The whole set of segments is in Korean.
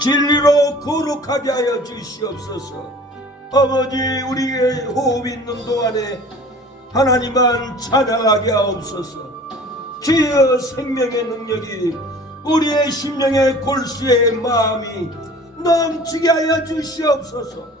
진리로 거룩하게 하여 주시옵소서. 아버지, 우리의 호흡 있는 동안에 하나님만 찬양하게 하옵소서. 주여, 생명의 능력이 우리의 심령의 골수의 마음이 넘치게 하여 주시옵소서.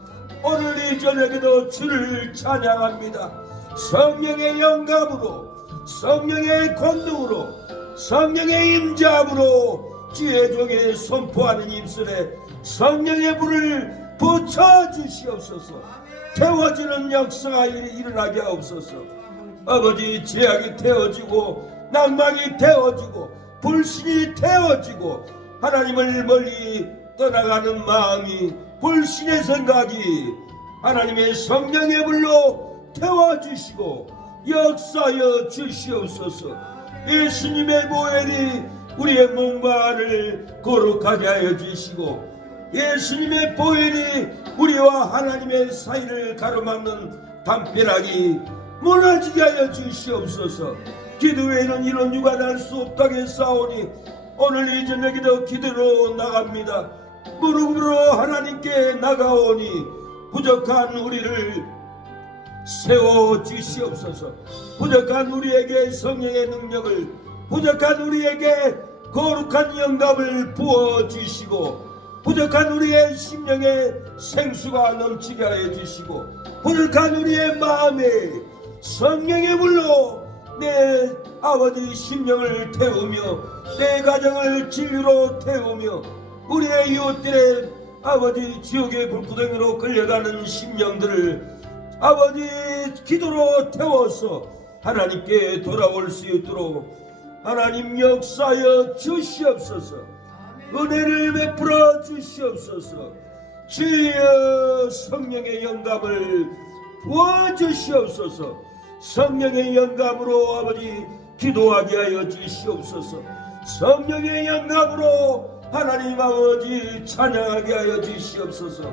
오늘 이 저녁에도 주를 찬양합니다. 성령의 영감으로, 성령의 권능으로, 성령의 임재함으로 주의 종의 선포하는 입술에 성령의 불을 붙여주시옵소서. 태워지는 역사가 일어나게 하옵소서. 아버지, 죄악이 태워지고 낭망이 태워지고 불신이 태워지고 하나님을 멀리 떠나가는 마음이, 불신의 생각이 하나님의 성령의 불로 태워주시고 역사하여 주시옵소서. 예수님의 보혈이 우리의 몸과 안을 거룩하게 하여 주시고 예수님의 보혈이 우리와 하나님의 사이를 가로막는 담벼락이 무너지게 하여 주시옵소서. 기도 외에는 이런 유가 날 수 없다게 싸우니 오늘 이 저녁에도 기도로 나갑니다. 무릎으로 하나님께 나가오니 부족한 우리를 세워주시옵소서. 부족한 우리에게 성령의 능력을, 부족한 우리에게 거룩한 영감을 부어주시고 부족한 우리의 심령에 생수가 넘치게 하여 주시고 부족한 우리의 마음에 성령의 물로 내 아버지 심령을 태우며 내 가정을 진리로 태우며 우리의 이웃들의 아버지 지옥의 불구덩이로 끌려가는 심령들을 아버지 기도로 태워서 하나님께 돌아올 수 있도록 하나님 역사하여 주시옵소서. 은혜를 베풀어 주시옵소서. 주여, 성령의 영감을 부어주시옵소서. 성령의 영감으로 아버지 기도하게 하여 주시옵소서. 성령의 영감으로 하나님 아버지 찬양하게 하여 주시옵소서.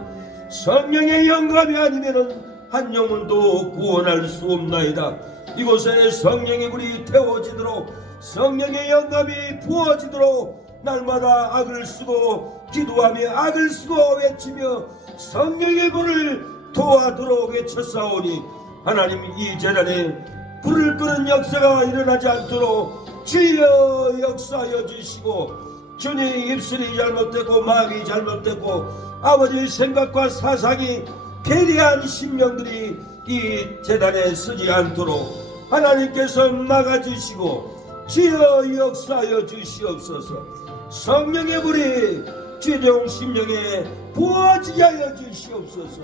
성령의 영감이 아니면은 한 영혼도 구원할 수 없나이다. 이곳에 성령의 불이 태워지도록, 성령의 영감이 부어지도록 날마다 악을 쓰고 기도하며 악을 쓰고 외치며 성령의 불을 토하도록 외쳐싸우니 하나님, 이 재단에 불을 끄는 역사가 일어나지 않도록 주여 역사하여 주시고, 주님 입술이 잘못되고 마음이 잘못되고 아버지의 생각과 사상이 괴리한 심령들이 이 재단에 쓰지 않도록 하나님께서 막아주시고 주여 역사하여 주시옵소서. 성령의 불이 죄종 심령에 부어지게 하여 주시옵소서.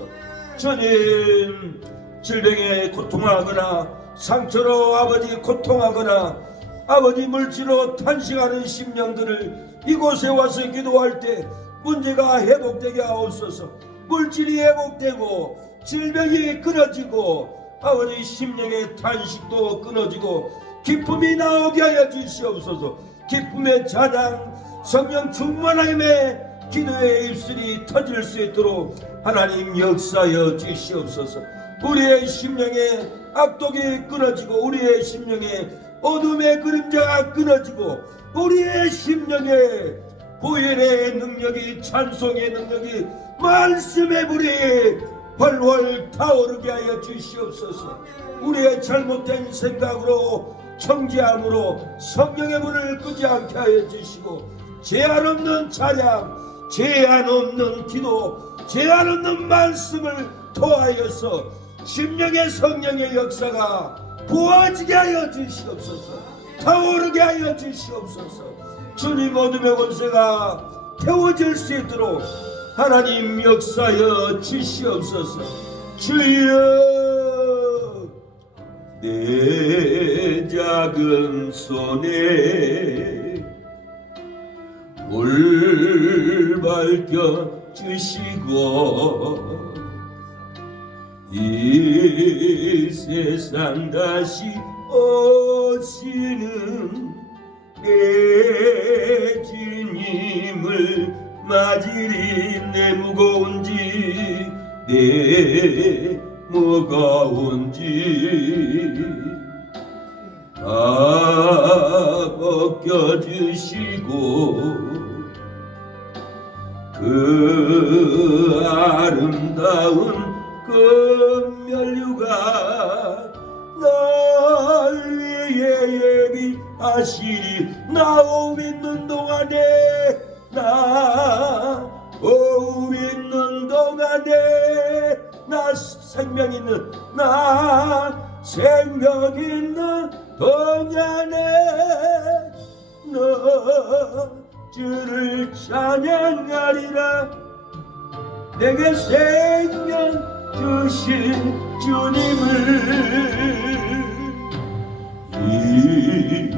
주님, 질병에 고통하거나 상처로 아버지 고통하거나 아버지 물질로 탄식하는 심령들을 이곳에 와서 기도할 때 문제가 회복되게 하옵소서. 물질이 회복되고 질병이 끊어지고 아버지 심령의 탄식도 끊어지고 기쁨이 나오게 하여 주시옵소서. 기쁨의 찬양, 성령 충만함의 기도의 입술이 터질 수 있도록 하나님 역사하여 주시옵소서. 우리의 심령의 악독이 끊어지고 우리의 심령의 어둠의 그림자가 끊어지고 우리의 심령에 보혈의 능력이, 찬송의 능력이, 말씀의 불이 훨훨 타오르게 하여 주시옵소서. 우리의 잘못된 생각으로 정죄함으로 성령의 불을 끄지 않게 하여 주시고 제한 없는 찬양, 제한 없는 기도, 제한 없는 말씀을 토하여서 심령의 성령의 역사가 부어지게 하여 주시옵소서. 타오르게 하여 주시옵소서. 주님, 어둠의 권세가 태워질 수 있도록 하나님 역사하여 주시옵소서. 주여, 내 작은 손에 불 밝혀 주시고 이 세상 다시 오시는 내 주님을 맞으리. 내 무거운지 내 무거운지 다 벗겨주시고 그 아름다운 금면류가 날 위해 예비하시리. 나 오고 있는 동안에 나 오고 있는 동안에 나 생명 있는 동안에 너 주를 찬양하리라. 내게 생명 주신 주님을 이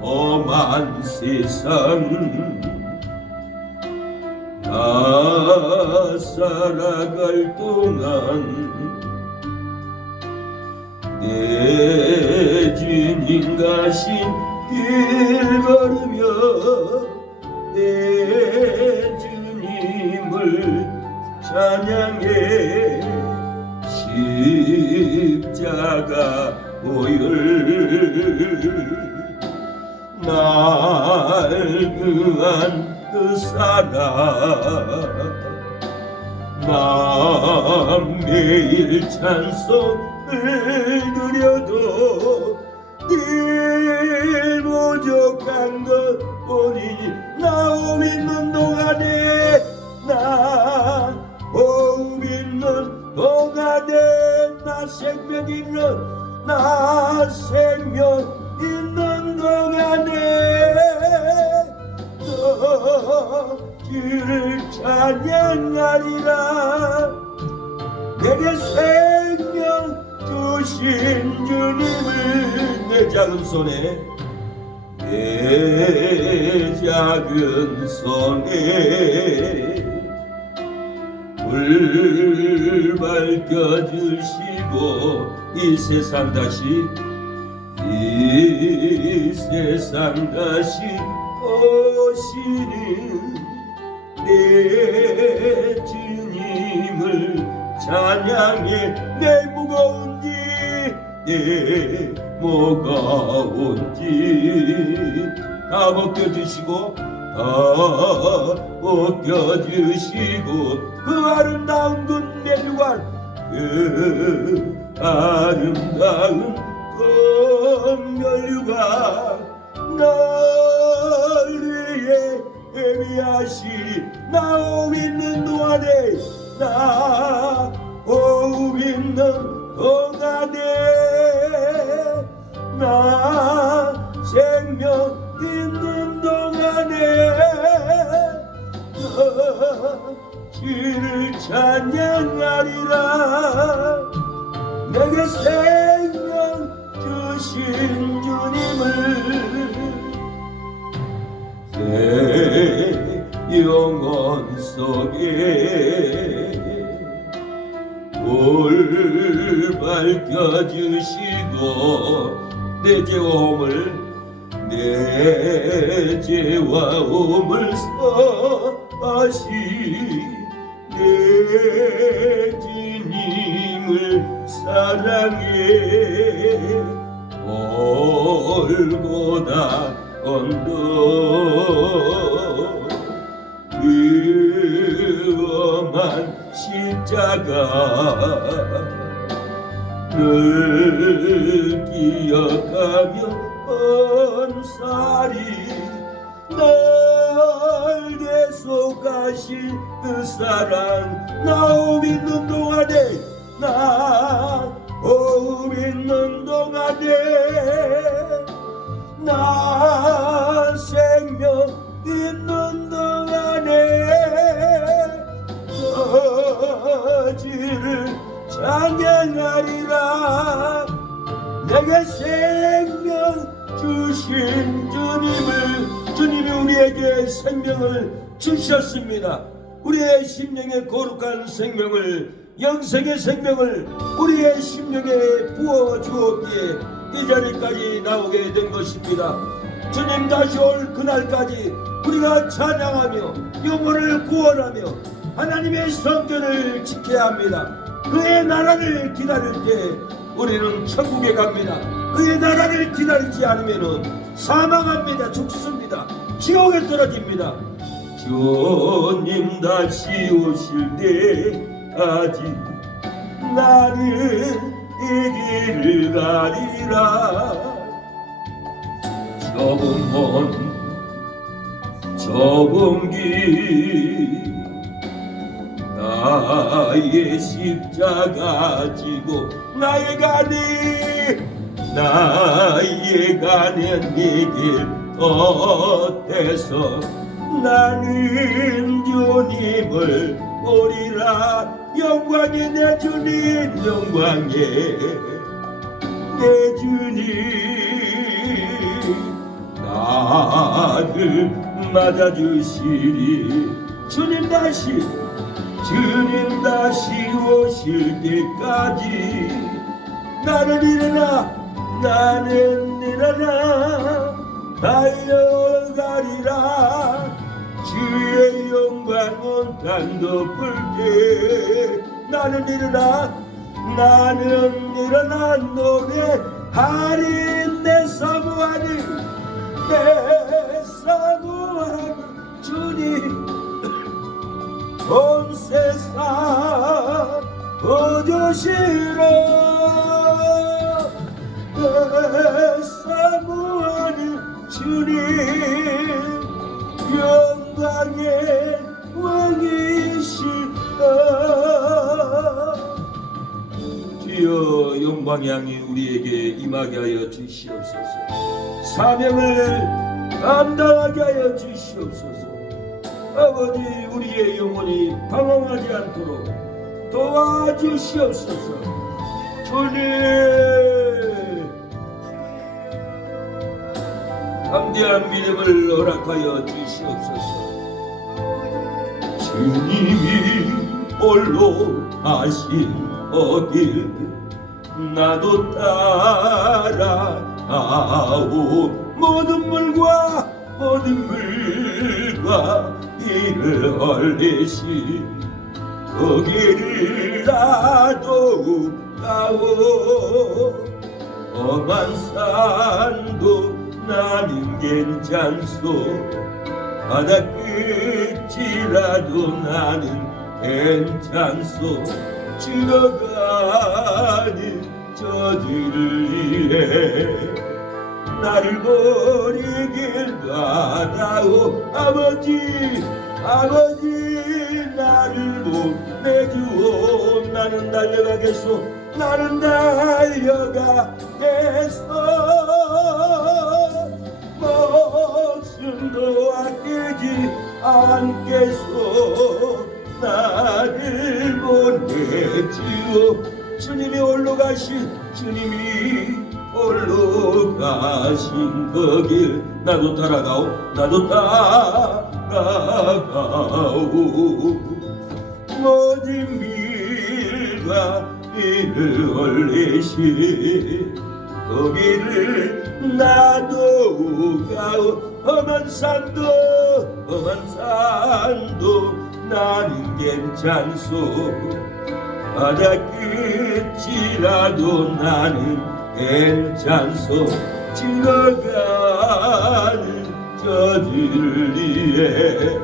험한 세상 나 살아갈 동안 내 주님 가신 길 걸으며 내 주님을 찬양해. 십자가 보혈 날 위한 그 사랑 나 매일 찬송을 드려도 늘 부족한 것 보니 나 오고 있는 동안에 나 오고 있는 동안에 나 생명 있는 나 생명 있는 동안에 너 주를 찬양하리라. 내게 생명 주신 주님을 내 작은 손에 내 작은 손에 불 밝혀주시고 이 세상 다시 오시는 내 주님을 찬양해. 내 무거운 짐 다 벗겨주시고 그 아름다운 금면류관 그 아름다운 금면류관 날 위해 예비하시리. 나 오고 있는 동안에 나 오고 있는 동안에 나 생명 있는 동안에 주를 찬양하리라. 내게 생명 주신 주님을 내 영혼 속에 불 밝혀주시고 내 죄와 옴을 사하시 내 주님을 사랑해. 골고다 언덕 위험한 십자가 늘 기억하며 언살이 날 계속하신 그 사랑 나 오고 있는 동안에 나 오고 있는 동안에 나 생명 있는 동안에 주를 찬양하리라. 내게 생명 주신 주님이 우리에게 생명을 주셨습니다. 우리의 심령에 거룩한 생명을, 영생의 생명을 우리의 심령에 부어주었기에 이 자리까지 나오게 된 것입니다. 주님 다시 올 그날까지 우리가 찬양하며 영혼을 구원하며 하나님의 성전을 지켜야 합니다. 그의 나라를 기다릴 때 우리는 천국에 갑니다. 그의 나라를 기다리지 않으면 사망합니다. 죽습니다. 지옥에 떨어집니다. 주님 다시 오실 때까지 나는 이 길을 가리라. 좁은 길 나의 십자가 지고 나의 가는 이 길 어때서 나는 주님을 보리라. 영광에 내 주님, 영광에 내 주님 나를 맞아주시리. 주님 다시 오실 때까지 나는 일어나 달려가리라. 주의 영광은 땅 덮을 때 나는 일어나 노래하리. 내 사모하는 주님 온 세상 얻으시라. 내 사모하는 주님 영광의 왕이시라. 주여 영광의 양이 우리에게 임하게 하여 주시옵소서. 사명을 감당하게 하여 주시옵소서. 아버지 우리의 영혼이 방황하지 않도록 도와주시옵소서. 주님 담대한 믿음을 허락하여 주시옵소서. 주님이 홀로 하신 어길 나도 따라가오. 모든 물과 이를 헐리시 그 길을 나도 가오. 험한 산도 나는 괜찮소. 바다 끝이라도 나는 괜찮소. 죽어가는 저들을 위해 나를 버리길 바라오. 아버지 나를 보내주오. 나는 달려가겠소. 목숨도 아끼지 않겠소. 나를 보내주오. 주님이 홀로 가신 그 길 나도 따라가오. 모든 밀과 이를 헐리시 그 길을 나도 가오. 험한 산도 나는 괜찮소. 바다 끝이라도 나는 괜찮소. 죽어가는 저들을 위해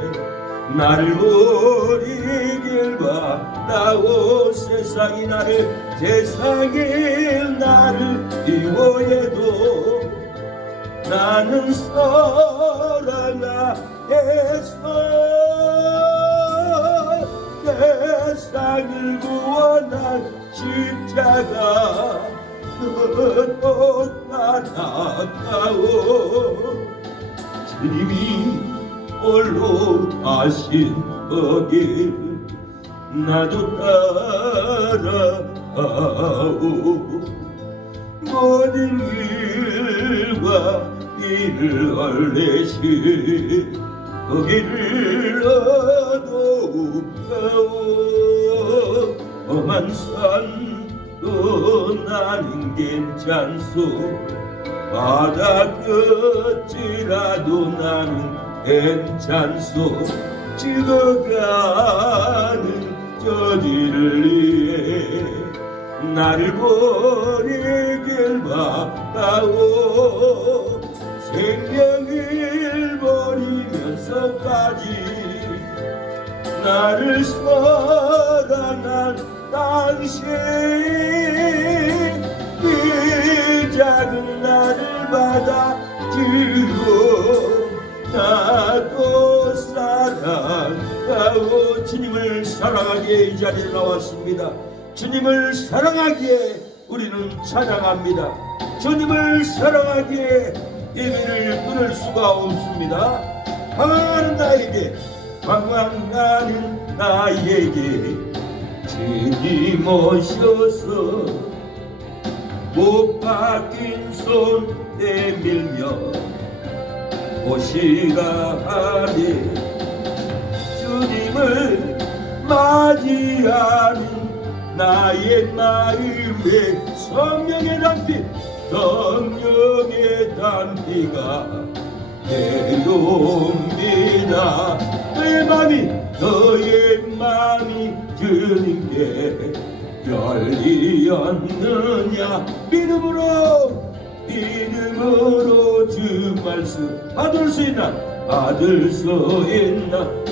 나를 버리길 바라오. 세상이 나를 미워해도 나는 사랑하겠어. 세상을 구원한 십자가 너 따라가오. 주님이 홀로 하신 그 길 나도 따라가오. 모든 일과 이를 헐리시 그 길을 너도 가오. 험한 산도 나는 괜찮소. 바다 끝이라도 나는 괜찮소. 죽어가는 저들을 위해 나를 버리길 바라오. 생명을 버리면 살면서까지 나를 사랑한 당신 이 작은 나를 받아주고 나도 사랑하고 주님을 사랑하기에 이 자리에 나왔습니다. 주님을 사랑하기에 우리는 찬양합니다. 주님을 사랑하기에 예배를 끊을 수가 없습니다. 방황하는 나에게 주님 오셔서 못 박힌 손 내밀며 오시라 하니 주님을 맞이하는 나의 마음에 성령의 담비가 내려옵니다. 너의 마음이 주님께 열리었느냐. 믿음으로 주 말씀 받을 수 있나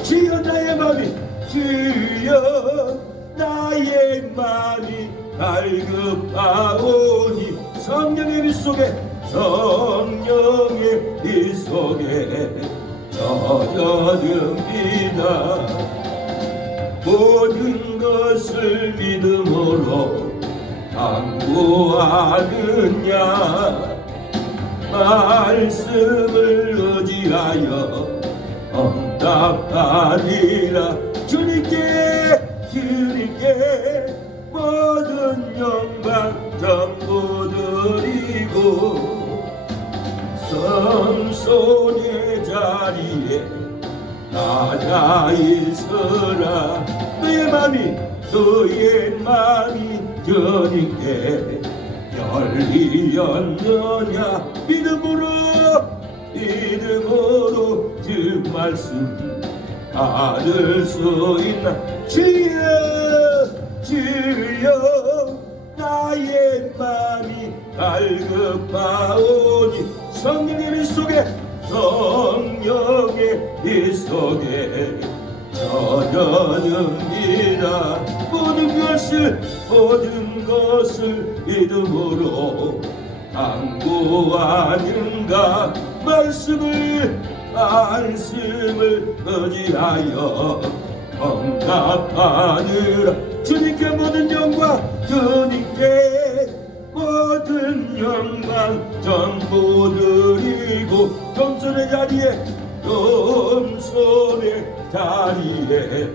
주여 나의 마음이 갈급하오니 성령의 빛 속에 젖어듭니다. 모든 것을 믿음으로 당부하느냐. 말씀을 의지하여 응답하리라. 주님께 모든 영광 전부 드리고 성소의 자리에 나가 있으라. 너의 마음이 주님께 열리었느냐. 믿음으로 주 말씀 받을 수 있나. 주여 나의 마음이 갈급하오니 성령의 빛 속에 젖어듭니다. 모든 것을 믿음으로 당부하는가. 말씀을 의지하여 응답하느라. 주님께 모든 영광 전부 드리고 겸손의 자리에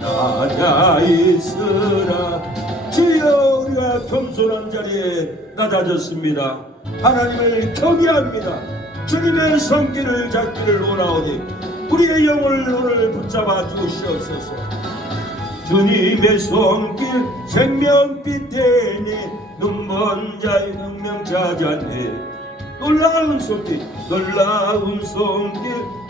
나가 있으라. 주여 우리가 겸손한 자리에 낮아졌습니다. 하나님을 경외합니다. 주님의 손길을 잡기를 원하오니 우리의 영을 오늘 붙잡아 주시옵소서. 주님의 손길 생명빛 되네. 눈먼 자의 운명 찾았네. 놀라운 손길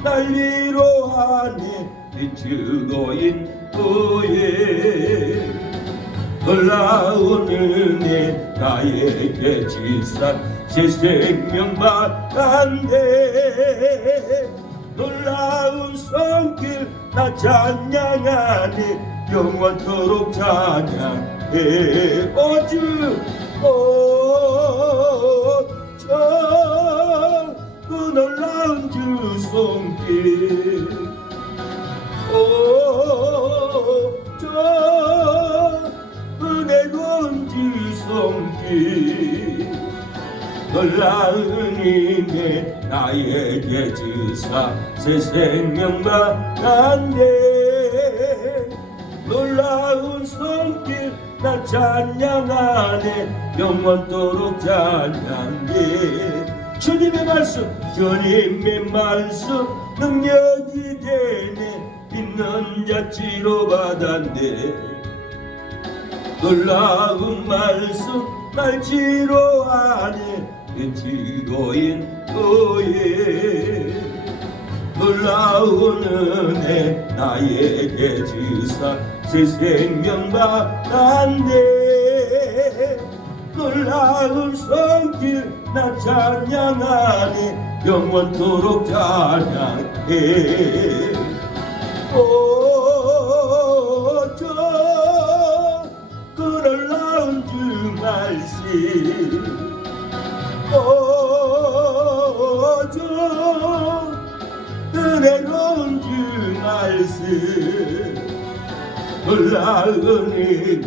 날 위로하네. 빛으로인 후에 놀라운 은혜 나에게 지산 새 생명 받았네. 놀라운 손길 나 찬양하네. 영원토록 찬양해. 그 놀라운 주 손길 은혜로운 주 손길 놀라운 은혜 나에게 주사 새 생명 받았네. 놀라운 손길 나 찬양하네. 영원토록 찬양해. 주님의 말씀 능력이 되네. 믿는 자 치료받았네. 놀라운 말씀 날 치료하네. 치료인 후에 놀라운 은혜 나에게 주사 새 생명 받았네. 놀라운 손길 나 찬양하네. 영원토록 찬양해. 오저 그를 낳은 주 말씀, 오저 은혜로운 주 말씀, 놀라운 은혜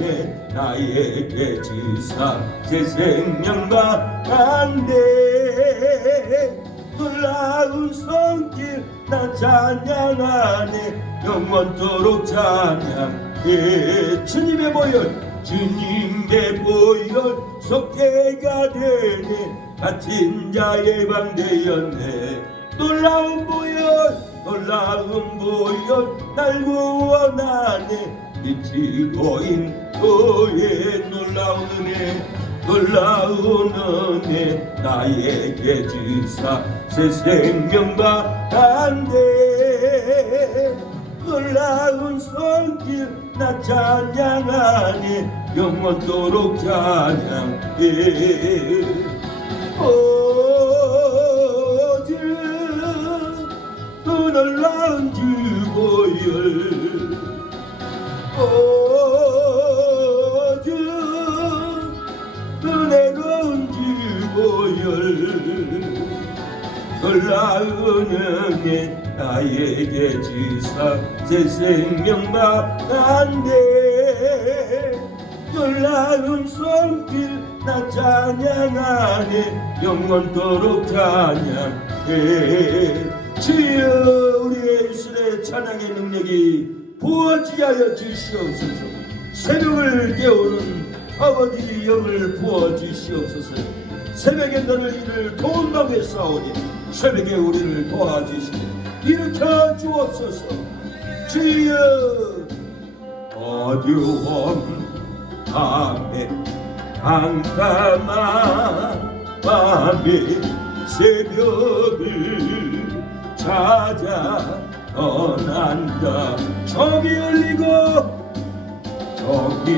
나에게 주사 새 생명과 안내, 놀라운 손길 나 찬양하네. 영원토록 찬양해. 주님의 보혈, 주님의 보혈 속죄가 되네. 갇힌 자 예방되었네. 놀라운 보혈, 놀라운 보혈 날 구원하네. 빛이 보인 너의 놀라운 은혜, 놀라운 은혜 나에게 주사 새 생명과 안내, 놀라운 손길 나 찬양하네. 영원토록 찬양해. 오주 그 놀라운 주 보혈, 오주 은혜로운 주 보혈, 놀라운 은혜 나에게 주사 새 생명과 안내, 놀라운 손길 나 찬양하네. 영원토록 찬양해. 주여, 우리의 입술에 찬양의 능력이 부어지게 하여 주시옵소서. 새벽을 깨우는 아버지 영을 부어주시옵소서. 새벽에 너를 이를 도움하고 싸우니 새벽에 우리를 도와주시니 일으켜 주옵소서. 주여, 어두운 밤에 깜깜한 밤에 새벽을 찾아 떠난다. 저기 흘리고 저기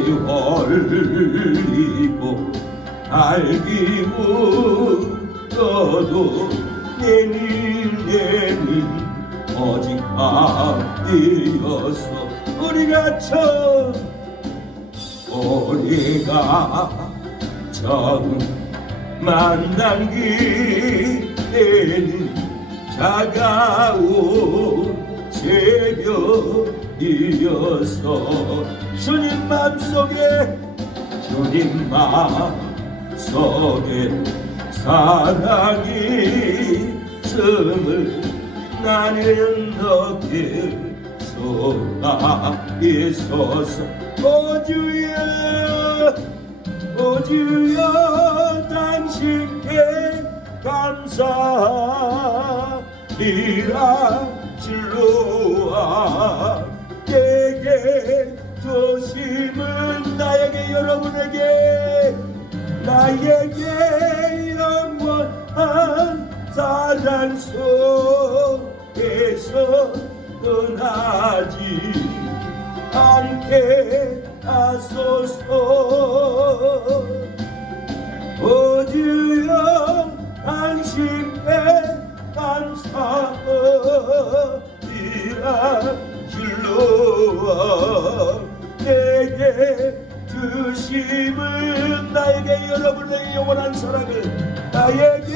흘리고 알기 묻어도 내 눈에는 오직 아이어서 우리가 처음 만난 기에는 차가운 새벽이어서 주님 맘속에 사랑이 있음을 나는 어깨 쏟아있어서 오 주여 당신께 감사리라. 진로와 내게 조심은 나에게 여러분에게 나에게 영원한 사랑 속에서 떠나지 않게 하소서. 오 주여 당신께 감사드리라. 진로와 내게 주심은 나에게 여러분의 영원한 사랑을, 나에게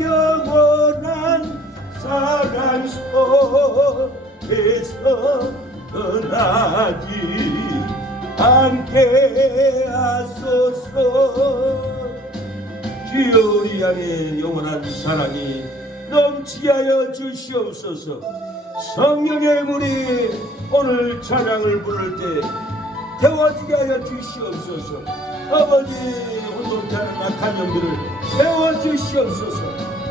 영원한 사랑 속에서 떠나지 않게 하소서. 주여, 우리 안에 영원한 사랑이 넘치게 하여 주시옵소서. 성령의 물이 오늘 찬양을 부를 때 태워지게 하여 주시옵소서. 아버지, 혼돈케 하는 악한 영들을 태워주시옵소서.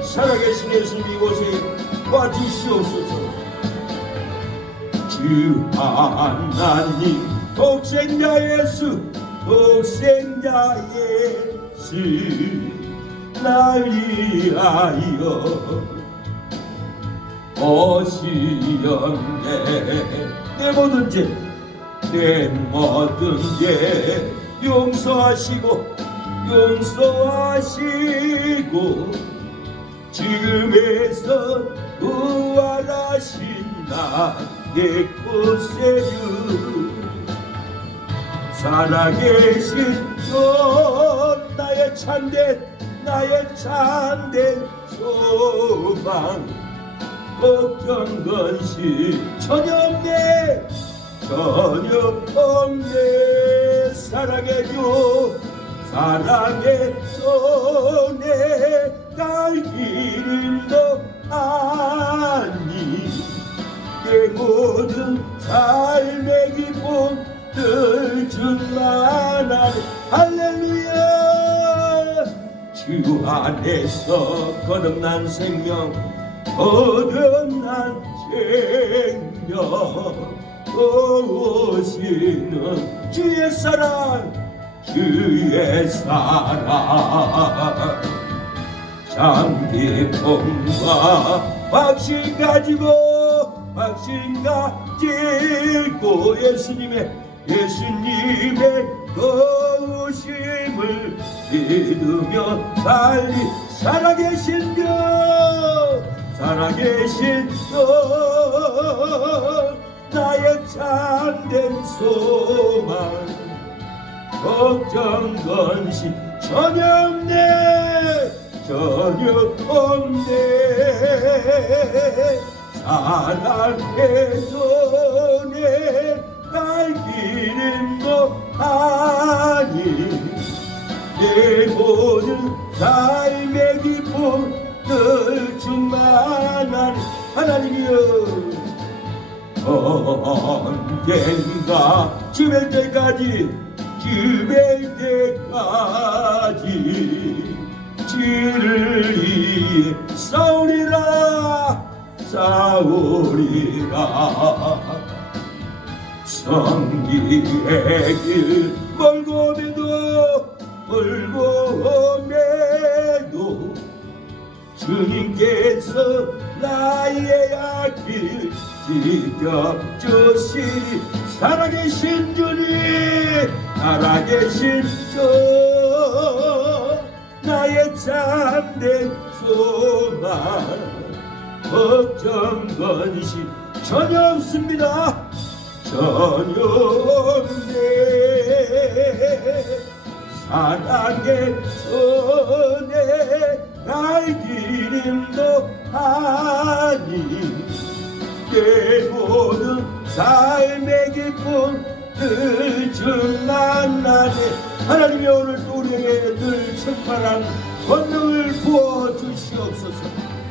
살아계신 예수님 이곳에 와주시옵소서. 주 하나님 독생자 예수, 독생자 예수 날 위하여 오시었네. 내 모든 죄 용서하시고 지금에서 부활하신 나의 구세주 살아계신 나의 참된 소망 걱정 근심 전혀 없네 사랑의 주 사랑의 손에 갈 길도 아니 내 모든 삶의 기쁨 늘 줄만한 할렐루야 주 안에서 거듭난 생명 오시는 주의 사랑 참 기쁨과 확신 가지고 예수님의 도우심을 믿으며 살아계신 나의 참된 소망 걱정 근심 전혀 없네 사랑의 손에 갈 기름도 아니 내 모든 삶의 기쁨 늘 충만한 하나님이여 언젠가 주뵐 때까지 주를 위해 싸우리라 성기의 길 멀고 매도 주님께서 나의 앞길 지켜주시니 살아계신 주님 나의 참된 소망 걱정 근심 전혀 없습니다 전혀 없네 사랑의 손에 갈 기름도 아니 내 모든 삶의 기쁨 늘 충만하네 하나님이 오늘 또 우리에게 늘 충만한 권능을 부어주시옵소서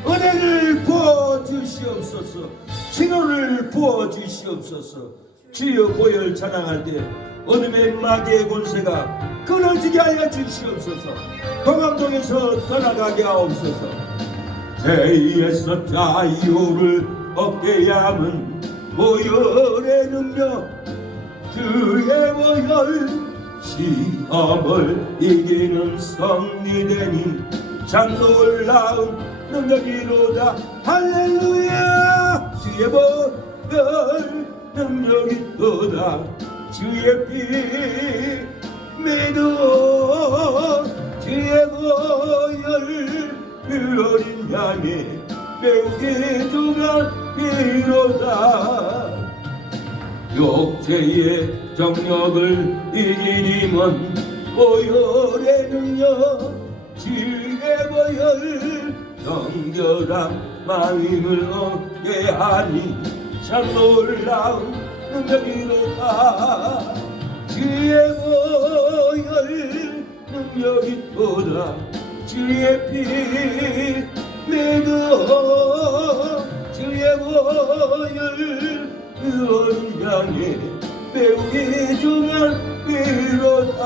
은혜를 부어주시옵소서 진호를 부어주시옵소서 주여 보혈 찬양할 때 어둠의 마귀의 권세가 끊어지게 하여 주시옵소서 동암동에서 떠나가게 하옵소서 죄에서 자유를 얻게 함은 보혈의 능력 그의 보혈 시험을 이기는 성리되니 참 놀라운 능력이로다 할렐루야 주의 보혈 능력이 또다 주의 피 믿어 주의 보혈 그 어린 양에 매우게 두면 비로다 육체의 정력을 이기림은 보혈의 능력 주의 보혈 정결한 마음을 얻게 하니 참 놀라운 능력이로다 주의 보혈 능력이 또다 주의 피 믿어 주의 보혈 어린 양에 배우게 주면 비로다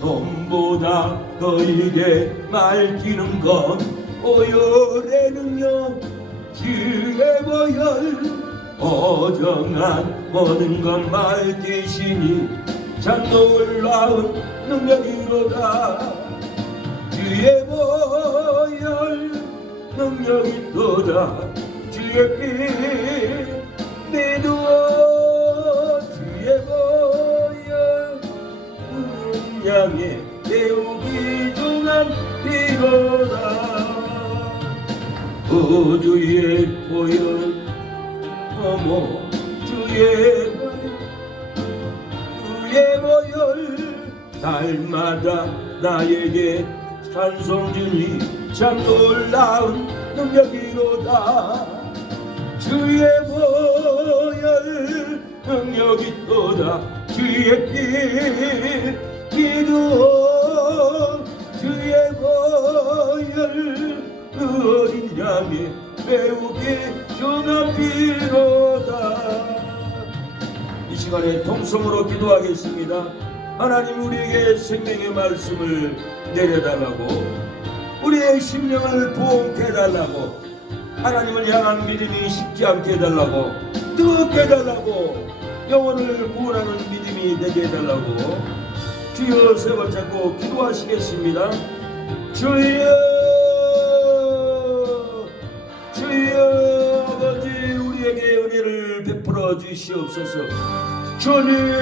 돈보다 너에게 말지는 건 보혈의 능력 주의 보혈 어정한 모든 것 말지시니 참 놀라운 능력이로다 주의 보혈 능력이 또다 주의 피 믿어 주의 보혈 양에 배우기 중한 피로다 주의 보혈 어머 주의 보혈 날마다 나에게 찬송 주니 참 놀라운 능력이로다. 주의 보혈 능력이 있도다. 주의 피 기도 주의 보혈 그 어린 양의 배우게 중한 피로다. 이 시간에 통성으로 기도하겠습니다. 하나님, 우리에게 생명의 말씀을 내려달라고, 우리의 심령을 부흥케 해달라고, 하나님을 향한 믿음이 식지 않게 해달라고, 뜨겁게 해달라고, 영혼을 구원하는 믿음이 되게 해달라고 주여 세 번 잡고 기도하시겠습니다. 주여 주여 아버지, 우리에게 은혜를 베풀어 주시옵소서. 주님,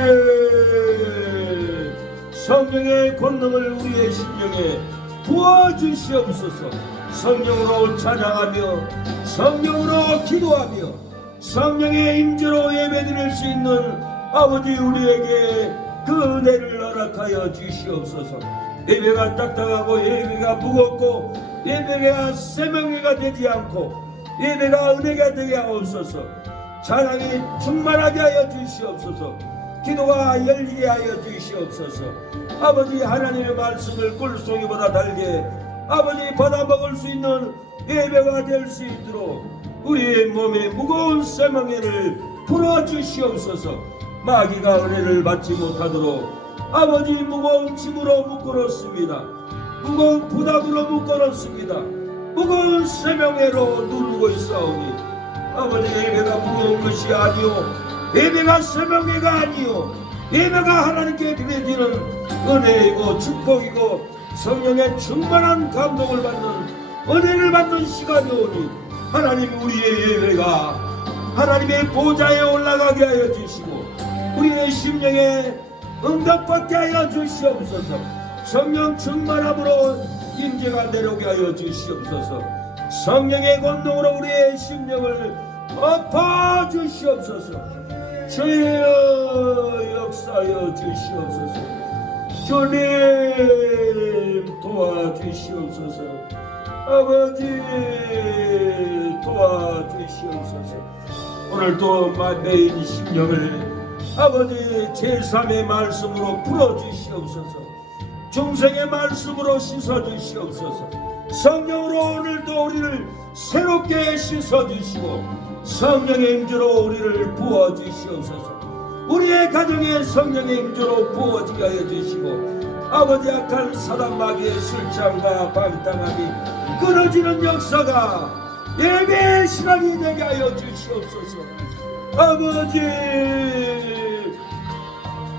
성령의 권능을 우리의 심령에 부어주시옵소서. 성령으로 찬양하며 성령으로 기도하며 성령의 임재로 예배드릴 수 있는 아버지, 우리에게 그 은혜를 허락하여 주시옵소서. 예배가 딱딱하고 예배가 무겁고 예배가 새명예가 되지 않고 예배가 은혜가 되게 하옵소서. 찬양이 충만하게 하여 주시옵소서. 기도가 열리게 하여 주시옵소서. 아버지, 하나님의 말씀을 꿀송이보다 달게 아버지 받아먹을 수 있는 예배가 될 수 있도록 우리의 몸에 무거운 쇠망에를 풀어주시옵소서. 마귀가 은혜를 받지 못하도록 아버지, 무거운 짐으로 묶어놓습니다. 무거운 부담으로 묶어놓습니다. 무거운 쇠망에로 누르고 있사오니 아버지, 예배가 무거운 것이 아니오, 예배가 쇠망회가 아니오, 예배가 하나님께 드려지는 은혜이고 축복이고 성령의 충만한 감동을 받는 은혜를 받는 시간이 오니 하나님, 우리의 예배가 하나님의 보좌에 올라가게 하여 주시고 우리의 심령에 응답받게 하여 주시옵소서. 성령 충만함으로 임재가 내려오게 하여 주시옵소서. 성령의 권능으로 우리의 심령을 엎어 주시옵소서. 주여 역사하여 주시옵소서. 주님 도와주시옵소서. 아버지 도와주시옵소서. 오늘도 메인 심령을 아버지 제3의 말씀으로 풀어주시옵소서. 중생의 말씀으로 씻어주시옵소서. 성령으로 오늘도 우리를 새롭게 씻어주시고 성령의 임재로 우리를 부어주시옵소서. 우리의 가정에 성령의 임재로 부어지게 하여 주시고 아버지, 악한 사단 마귀의 술장과 방탕함이 끊어지는 역사가 예배의 시간이 되게 하여 주시옵소서. 아버지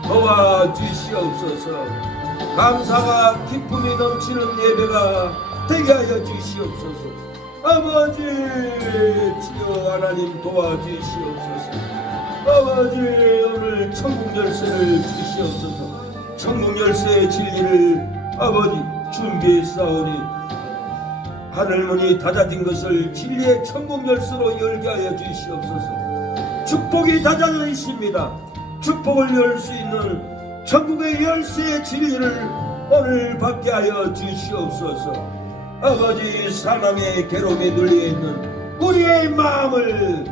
도와주시옵소서. 감사가 기쁨이 넘치는 예배가 되게 하여 주시옵소서. 아버지 주여 하나님 도와주시옵소서. 아버지, 오늘 천국 열쇠를 주시옵소서. 천국 열쇠의 진리를 아버지 준비했사오니 하늘문이 닫아진 것을 진리의 천국 열쇠로 열게 하여 주시옵소서. 축복이 닫아져 있습니다. 축복을 열 수 있는 천국의 열쇠의 진리를 오늘 받게 하여 주시옵소서. 아버지, 사망의 괴로움에 눌려있는 우리의 마음을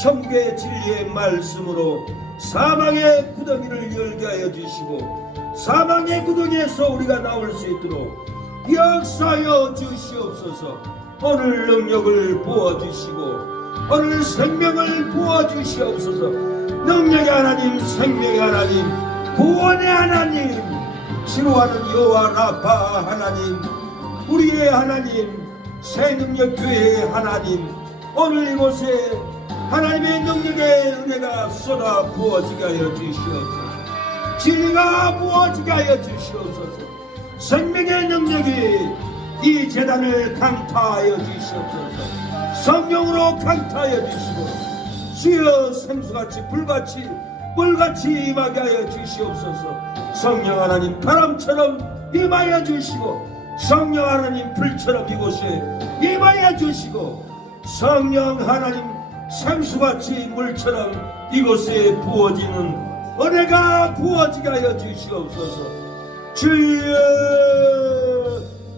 천국의 진리의 말씀으로 사망의 구덩이를 열게 하여 주시고 사망의 구덩이에서 우리가 나올 수 있도록 역사하여 주시옵소서. 오늘 능력을 부어주시고 오늘 생명을 부어주시옵소서. 능력의 하나님, 생명의 하나님, 구원의 하나님, 치료하는 여호와 라파 하나님, 우리의 하나님, 새능력 교회의 하나님, 오늘 이곳에 하나님의 능력의 은혜가 쏟아 부어지게 하여 주시옵소서. 진리가 부어지게 하여 주시옵소서. 생명의 능력이 이 재단을 강타하여 주시옵소서. 성령으로 강타하여 주시고 주여 생수같이 불같이 물같이 임하게 하여 주시옵소서. 성령 하나님, 바람처럼 임하여 주시고 성령 하나님, 불처럼 이곳에 임하여 주시고 성령 하나님 생수같이 물처럼 이곳에 부어지는 은혜가 부어지게 하여 주시옵소서. 주여,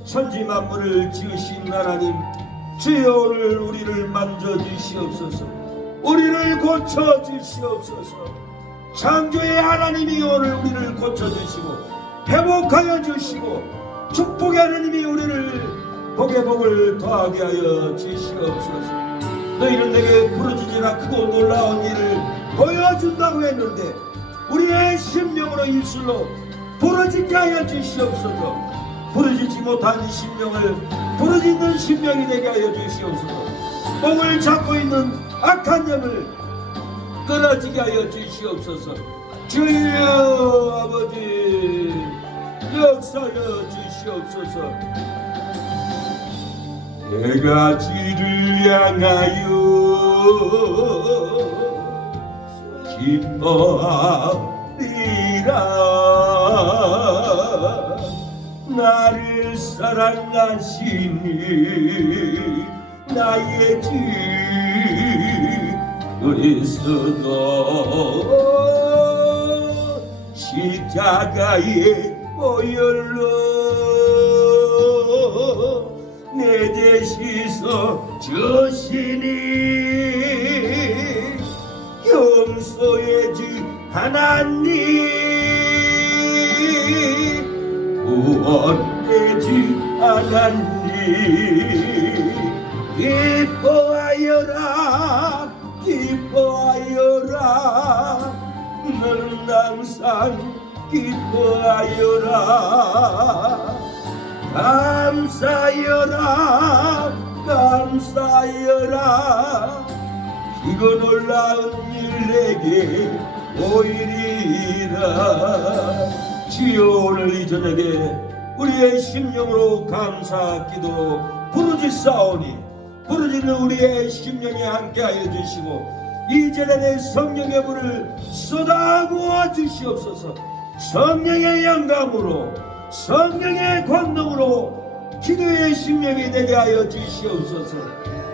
천지 만물을 지으신 하나님, 주여 오늘 우리를 만져주시옵소서. 우리를 고쳐주시옵소서. 창조의 하나님이 오늘 우리를 고쳐주시고 회복하여 주시고 축복의 하나님이 우리를 복의 복을 더하게 하여 주시옵소서. 너희는 내게 부르짖으라 크고 놀라운 일을 보여준다고 했는데 우리의 심령으로 입술로 부르짖게 하여 주시옵소서. 부르짖지 못한 심령을 부르짖는 심령이 되게 하여 주시옵소서. 몸을 잡고 있는 악한 영을 끊어지게 하여 주시옵소서. 주여 아버지 역사하여 주시옵소서. 내가 주를 향하여 기뻐하리라. 나를 사랑하시니 나의 주 그리스도 십자가의 보혈로 내 죄 씻어 주시니 용서해 주 하나님 구원해 주 하나님 기뻐하여라 기뻐하여라 너는 항상 기뻐하여라 감사하여라 감사하여라 이거 놀라운 일 내게 보이리라. 주여 오늘 이 저녁에 우리의 심령으로 감사 기도 부르짖사오니 부르짖는 우리의 심령에 함께하여 주시고 이 제단에 성령의 불을 쏟아부어 주시옵소서. 성령의 영감으로 성령의 권능으로 기도의 심령이 되게 하여 주시옵소서.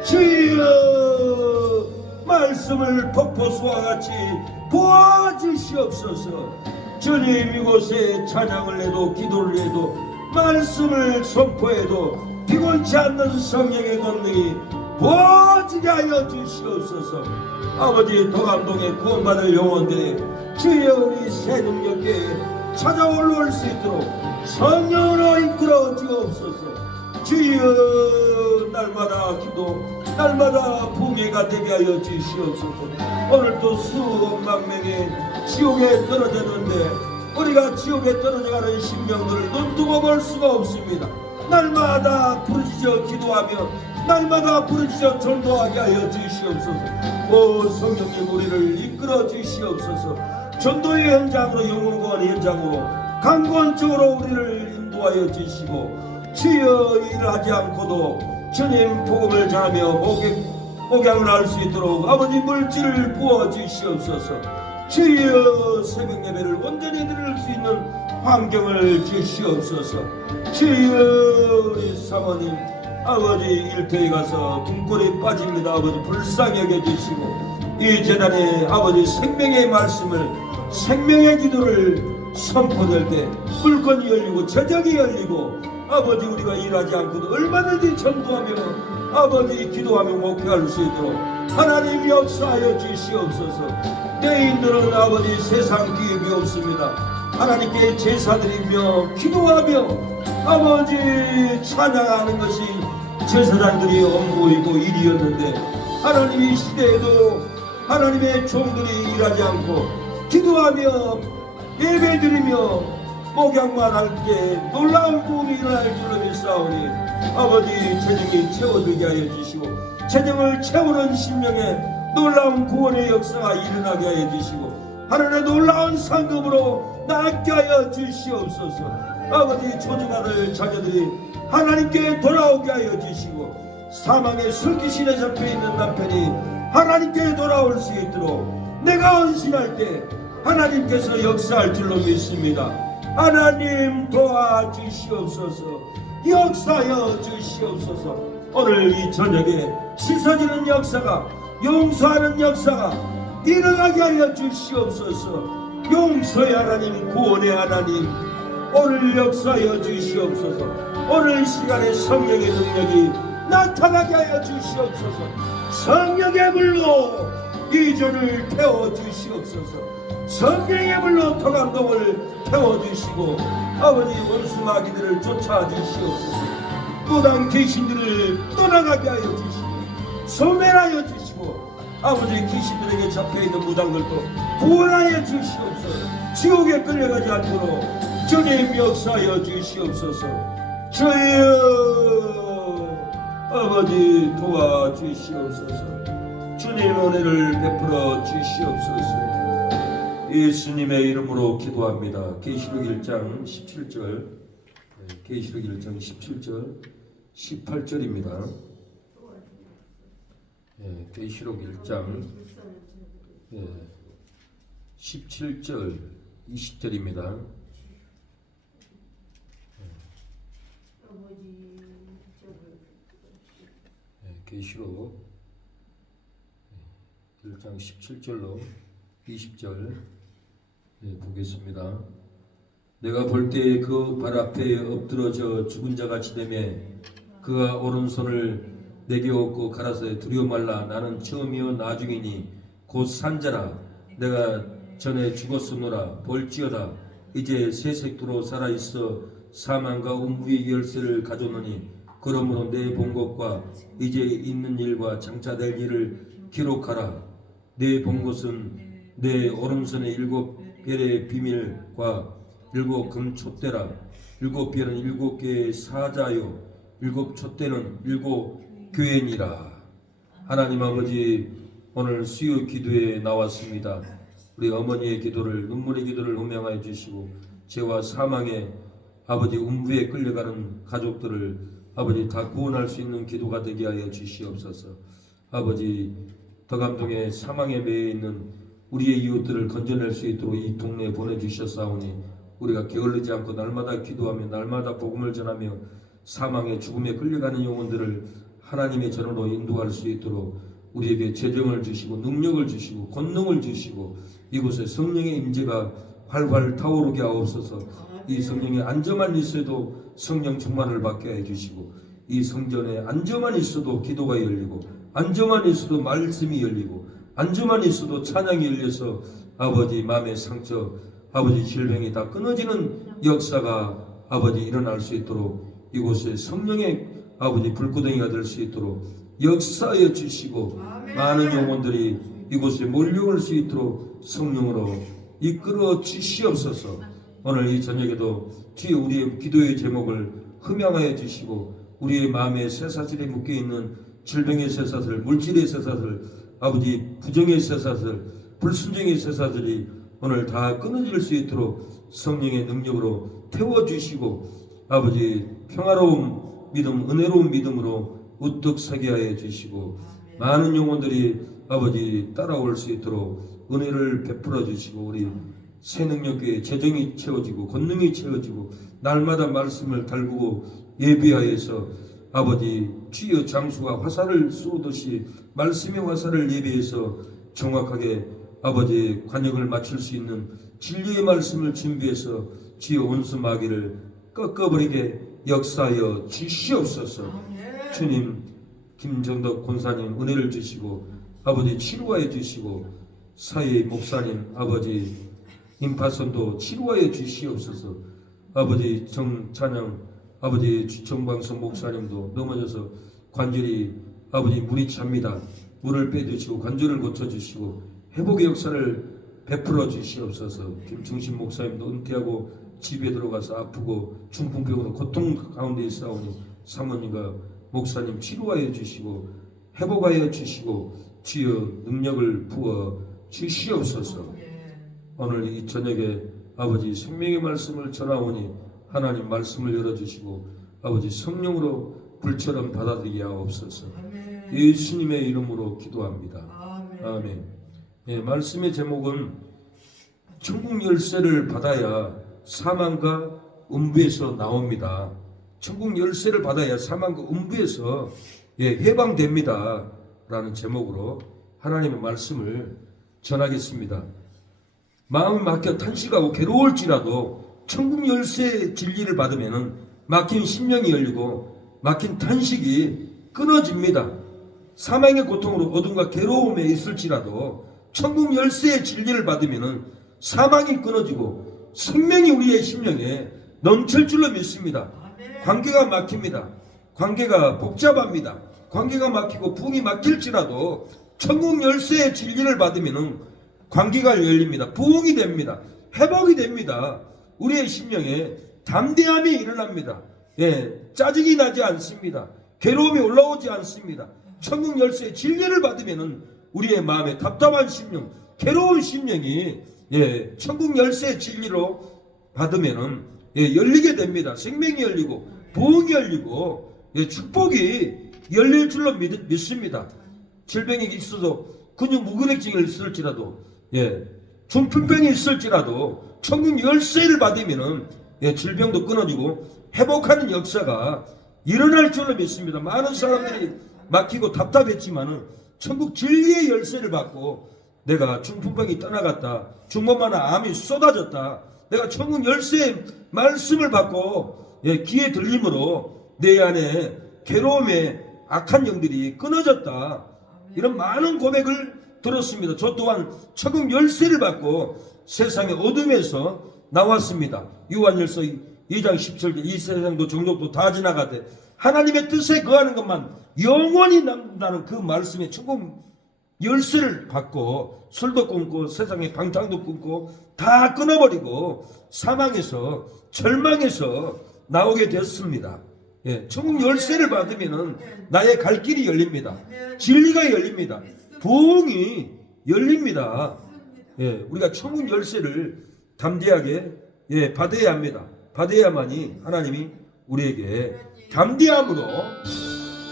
주여 말씀을 폭포수와 같이 부어주시옵소서. 주님 이곳에 찬양을 해도 기도를 해도 말씀을 선포해도 피곤치 않는 성령의 권능이 부어지게 하여 주시옵소서. 아버지 도감동에 구원받을 영혼들이 주여 우리 새 능력에 찾아올 수 있도록 성령으로 이끌어 주옵소서. 주여 날마다 기도 날마다 붕괴가 되게 하여 주시옵소서. 오늘도 수억만 명이 지옥에 떨어졌는데 우리가 지옥에 떨어져가는 신명들을 눈뜨고 볼 수가 없습니다. 날마다 부르짖어 기도하며 날마다 부르짖어 전도하게 하여 주시옵소서. 오 성령님 우리를 이끌어 주시옵소서. 전도의 현장으로 영혼구원의 현장으로 강권적으로 우리를 인도하여 주시고 주여 일을 하지 않고도 주님 복음을 전하며 목양을 할 수 있도록 아버지 물질을 부어 주시옵소서. 주여 새벽 예배를 온전히 드릴 수 있는 환경을 주시옵소서. 주여 우리 사모님 아버지 일터에 가서 등골이 빠집니다. 아버지 불쌍히 여겨주시고 이 재단에 아버지 생명의 말씀을 생명의 기도를 선포될 때 물건이 열리고 저정이 열리고 아버지 우리가 일하지 않고도 얼마든지 전도하며 아버지 기도하며 목회할 수 있도록 하나님 역사하여 주시옵소서. 내인들은 아버지 세상 기업이 없습니다. 하나님께 제사드리며 기도하며 아버지 찬양하는 것이 제사장들이 업무이고 일이었는데 하나님 이 시대에도 하나님의 종들이 일하지 않고 기도하며 예배드리며 목양만 할 때 놀라운 부흥이 일어날 줄로 믿사오니 아버지 재정이 채워들게 하여 주시고 재정을 채우는 심령에 놀라운 구원의 역사가 일어나게 하여 주시고 하늘의 놀라운 상급으로 낫게 하여 주시옵소서. 아버지 초중아들 자녀들이 하나님께 돌아오게 하여 주시고 사망의 술귀신에 잡혀있는 남편이 하나님께 돌아올 수 있도록 내가 헌신할 때 하나님께서 역사할 줄로 믿습니다. 하나님 도와주시옵소서. 역사하여 주시옵소서. 오늘 이 저녁에 씻어지는 역사가, 용서하는 역사가 일어나게 하여 주시옵소서. 용서의 하나님, 구원의 하나님, 오늘 역사하여 주시옵소서. 오늘 시간에 성령의 능력이 나타나게 하여 주시옵소서. 성령의 불로 이 전을 태워주시옵소서. 성령의 불로 토감동을 태워주시고 아버지 원수 마귀들을 쫓아주시옵소서. 무당 귀신들을 떠나가게 하여 주시고 소멸하여 주시고 아버지 귀신들에게 잡혀있는 무당들도 구원하여 주시옵소서. 지옥에 끌려가지 않도록 주님 역사하여 주시옵소서. 주여 아버지 도와주시옵소서. 주님 은혜를 베풀어 주시옵소서. 예수님의 이름으로 기도합니다. 계시록 1장 17절, 계시록 1장 17절 18절입니다. 계시록 1장 17절 20절입니다. 계시록 1장 17절로 20절 보겠습니다. 내가 볼 때에 그 발 앞에 엎드러져 죽은 자같이 되매 그가 오른손을 내게 얻고 가라사대 두려워 말라. 나는 처음이요 나중이니 곧 산자라. 내가 전에 죽었으므라. 볼지어다 이제 새 색도로 살아있어 사망과 음부의 열쇠를 가졌노니 그러므로 내 본 것과 이제 있는 일과 장차 될 일을 기록하라. 내 본 것은 내 오른손의 7별의 비밀과 7금 촛대라. 7별은 7개의 사자요 7 촛대는 7 교회니라. 하나님 아버지, 오늘 수요 기도에 나왔습니다. 우리 어머니의 기도를, 눈물의 기도를 호명하여 주시고 죄와 사망의 아버지 음부에 끌려가는 가족들을 아버지 다 구원할 수 있는 기도가 되게 하여 주시옵소서. 아버지, 덕암동의 사망에 매여 있는 우리의 이웃들을 건져낼 수 있도록 이 동네에 보내주셨사오니 우리가 게을르지 않고 날마다 기도하며 날마다 복음을 전하며 사망의 죽음에 끌려가는 영혼들을 하나님의 전으로 인도할 수 있도록 우리에게 재정을 주시고 능력을 주시고 권능을 주시고 이곳에 성령의 임재가 활활 타오르게 하옵소서. 이 성령의 안정만 있어도 성령 충만을 받게 해주시고 이 성전에 안정만 있어도 기도가 열리고 안정만 있어도 말씀이 열리고 안정만 있어도 찬양이 열려서 아버지 마음의 상처, 아버지 질병이 다 끊어지는 역사가 아버지 일어날 수 있도록 이곳에 성령의 아버지 불구덩이가 될 수 있도록 역사하여 주시고 많은 영혼들이 이곳에 몰려올 수 있도록 성령으로 이끌어 주시옵소서. 오늘 이 저녁에도 주여 우리의 기도의 제목을 흠양하여 주시고 우리의 마음에 쇠사슬에 묶여있는 질병의 쇠사슬, 물질의 쇠사슬, 아버지 부정의 쇠사슬, 불순종의 쇠사슬이 오늘 다 끊어질 수 있도록 성령의 능력으로 태워주시고 아버지 평화로운 믿음, 은혜로운 믿음으로 우뚝 서게 하여 주시고 많은 영혼들이 아버지 따라올 수 있도록 은혜를 베풀어 주시고 우리 새능력교회 재정이 채워지고 권능이 채워지고 날마다 말씀을 달구고 예비하여서 아버지 주여 장수가 화살을 쏘듯이 말씀의 화살을 예비해서 정확하게 아버지 관역을 맞출 수 있는 진리의 말씀을 준비해서 주여 원수 마귀를 꺾어버리게 역사하여 주시옵소서. 주님, 김정덕 권사님 은혜를 주시고 아버지 치료하여 주시고 사회 목사님 아버지 임파선도 치료하여 주시옵소서. 아버지 정찬양 아버지 주청방송 목사님도 넘어져서 관절이 아버지 물이 찹니다. 물을 빼주시고 관절을 고쳐주시고 회복의 역사를 베풀어 주시옵소서. 김충신 목사님도 은퇴하고 집에 들어가서 아프고 중풍병으로 고통 가운데 있사오니 사모님과 목사님 치료하여 주시고 회복하여 주시고 주여 능력을 부어 주시옵소서. 오늘 이 저녁에 아버지 생명의 말씀을 전하오니 하나님 말씀을 열어주시고 아버지 성령으로 불처럼 받아들이게 하옵소서. 예수님의 이름으로 기도합니다. 아멘. 예, 말씀의 제목은 천국 열쇠를 받아야 사망과 음부에서 나옵니다. 천국 열쇠를 받아야 사망과 음부에서 해방됩니다 라는 제목으로 하나님의 말씀을 전하겠습니다. 마음이 막혀 탄식하고 괴로울지라도 천국 열쇠의 진리를 받으면 막힌 심령이 열리고 막힌 탄식이 끊어집니다. 사망의 고통으로 어둠과 괴로움에 있을지라도 천국 열쇠의 진리를 받으면 사망이 끊어지고 생명이 우리의 심령에 넘칠 줄로 믿습니다. 관계가 막힙니다. 관계가 복잡합니다. 관계가 막히고 부흥이 막힐지라도 천국 열쇠의 진리를 받으면 관계가 열립니다. 부흥이 됩니다. 회복이 됩니다. 우리의 심령에 담대함이 일어납니다. 짜증이 나지 않습니다. 괴로움이 올라오지 않습니다. 천국 열쇠의 진리를 받으면 우리의 마음에 답답한 심령, 괴로운 심령이 천국 열쇠의 진리로 받으면 열리게 됩니다. 생명이 열리고 부흥이 열리고 축복이 열릴 줄로 믿습니다. 질병이 있어도 근육 무근육증이 있을지라도 중풍병이 있을지라도 천국 열쇠를 받으면 질병도 끊어지고 회복하는 역사가 일어날 줄로 믿습니다. 많은 사람들이 막히고 답답했지만은 천국 진리의 열쇠를 받고 내가 중풍병이 떠나갔다, 중범하나 암이 쏟아졌다, 내가 천국 열쇠의 말씀을 받고 귀에 들림으로 내 안에 괴로움에 악한 영들이 끊어졌다, 이런 많은 고백을 들었습니다. 저 또한 천국 열쇠를 받고 세상의 어둠에서 나왔습니다. 요한일서 2장 17절 이 세상도 정욕도 다 지나가되 하나님의 뜻에 거하는 것만 영원히 남는다는 그 말씀에 천국 열쇠를 받고 술도 끊고 세상의 방탕도 끊고 다 끊어버리고 사망에서 절망에서 나오게 됐습니다. 천국 열쇠를 받으면 나의 갈 길이 열립니다. 진리가 열립니다. 부흥이 열립니다. 우리가 천국 열쇠를 담대하게 받아야 합니다. 받아야만이 하나님이 우리에게 담대함으로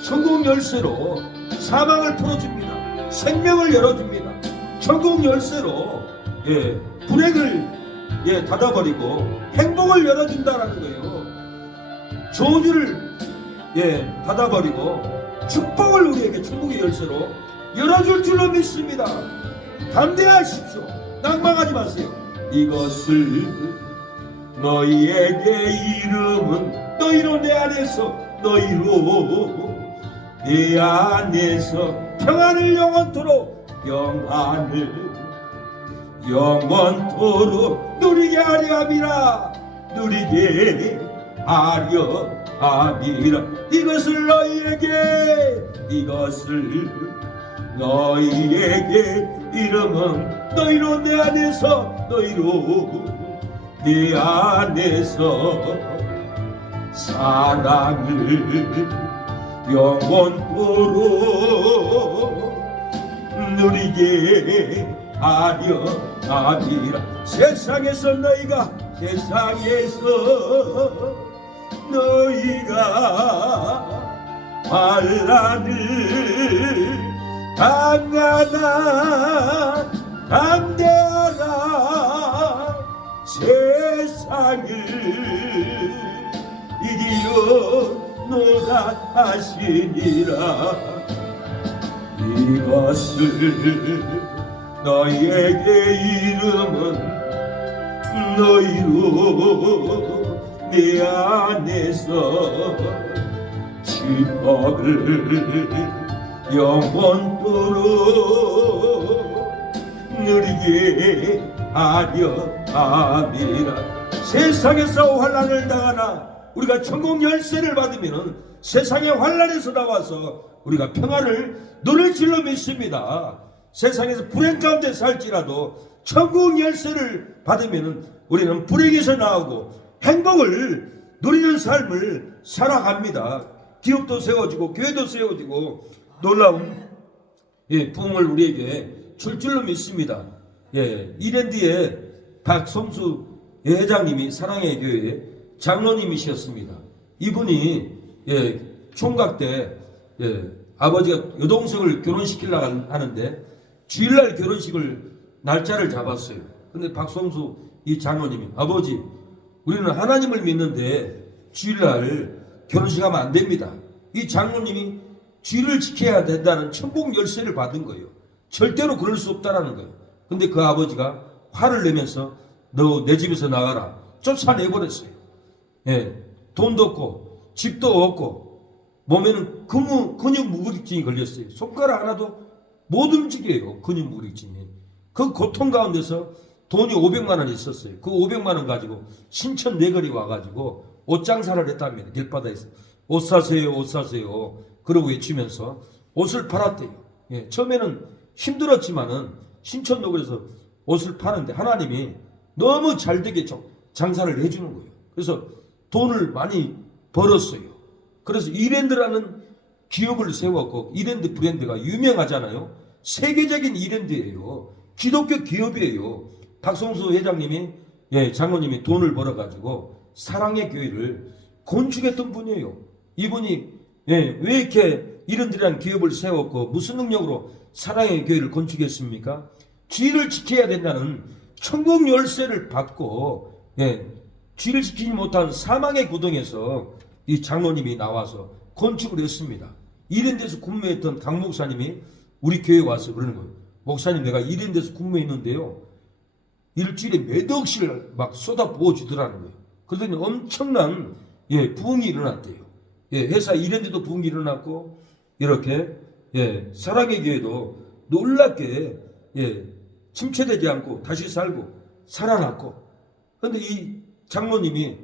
천국 열쇠로 사망을 풀어줍니다. 생명을 열어줍니다. 천국 열쇠로 불행을 닫아버리고 행복을 열어준다라는 거예요. 저주를 닫아버리고 축복을 우리에게 천국의 열쇠로 열어줄 줄로 믿습니다. 담대하십시오. 낭망하지 마세요. 이것을 너희에게 이름은 너희로 내 안에서 너희로 내 안에서 평안을 영원토록 누리게 하려 함이라. 누리게 하려 함이라. 이것을 너희에게 이름은 너희로 내 안에서 너희로 내 안에서 사랑을 영원토록 누리게 하려 함이라. 세상에서 너희가 환난을 강하나 담대하라. 세상을 이기려노라 하시니라. 이것을 너희에게 이름은 너희로 내 안에서 축복을 영원토록 누리게 하려 함이라. 세상에서 환난을 당하나 우리가 천국 열쇠를 받으면 세상의 환난에서 나와서 우리가 평안을 누릴 줄로 믿습니다. 세상에서 불행 가운데 살지라도 천국 열쇠를 받으면 우리는 불행에서 나오고 행복을 누리는 삶을 살아갑니다. 기업도 세워지고 교회도 세워지고 놀라운 부흥을 우리에게 줄 줄로 믿습니다. 이랜드의 박성수 회장님이 사랑의 교회 장로님이셨습니다. 이분이 총각 때 아버지가 여동생을 결혼시키려고 하는데 주일날 결혼식을 날짜를 잡았어요. 근데 박성수 이 장로님이 아버지 우리는 하나님을 믿는데 주일날 결혼식하면 안 됩니다. 이 장로님이 쥐를 지켜야 된다는 천국 열쇠를 받은 거예요. 절대로 그럴 수 없다라는 거예요. 근데 그 아버지가 화를 내면서 너 내 집에서 나가라 쫓아내버렸어요. 예, 돈도 없고 집도 없고 몸에는 근육 무기증이 걸렸어요. 손가락 하나도 못 움직여요. 근육 무기증이. 그 고통 가운데서 돈이 500만 원 있었어요. 그 500만 원 가지고 신천 내거리 와가지고 옷 장사를 했답니다. 길바다에서 옷 사세요, 옷 사세요. 그러고 외치면서 옷을 팔았대요. 예, 처음에는 힘들었지만은 신천동에서 옷을 파는데 하나님이 너무 잘되게 장사를 해주는 거예요. 그래서 돈을 많이 벌었어요. 그래서 이랜드라는 기업을 세웠고 이랜드 브랜드가 유명하잖아요. 세계적인 이랜드예요. 기독교 기업이에요. 박성수 회장님이 장로님이 돈을 벌어가지고 사랑의 교회를 건축했던 분이에요. 이분이 왜 이렇게 이랜드라는 기업을 세웠고 무슨 능력으로 사랑의 교회를 건축했습니까? 쥐를 지켜야 된다는 천국 열쇠를 받고 쥐를 지키지 못한 사망의 구덩에서 이 장로님이 나와서 건축을 했습니다. 이랜드에서 근무했던 강 목사님이 우리 교회에 와서 그러는 거예요. 목사님 내가 이랜드에서 근무했는데요. 일주일에 몇 억씩을 막 쏟아 부어주더라는 거예요. 그러더니 엄청난 부흥이 일어났대요. 회사 이랜드도 부흥이 일어났고 이렇게 사랑의 교회도 놀랍게 침체되지 않고 다시 살고 살아났고 그런데 이 장로님이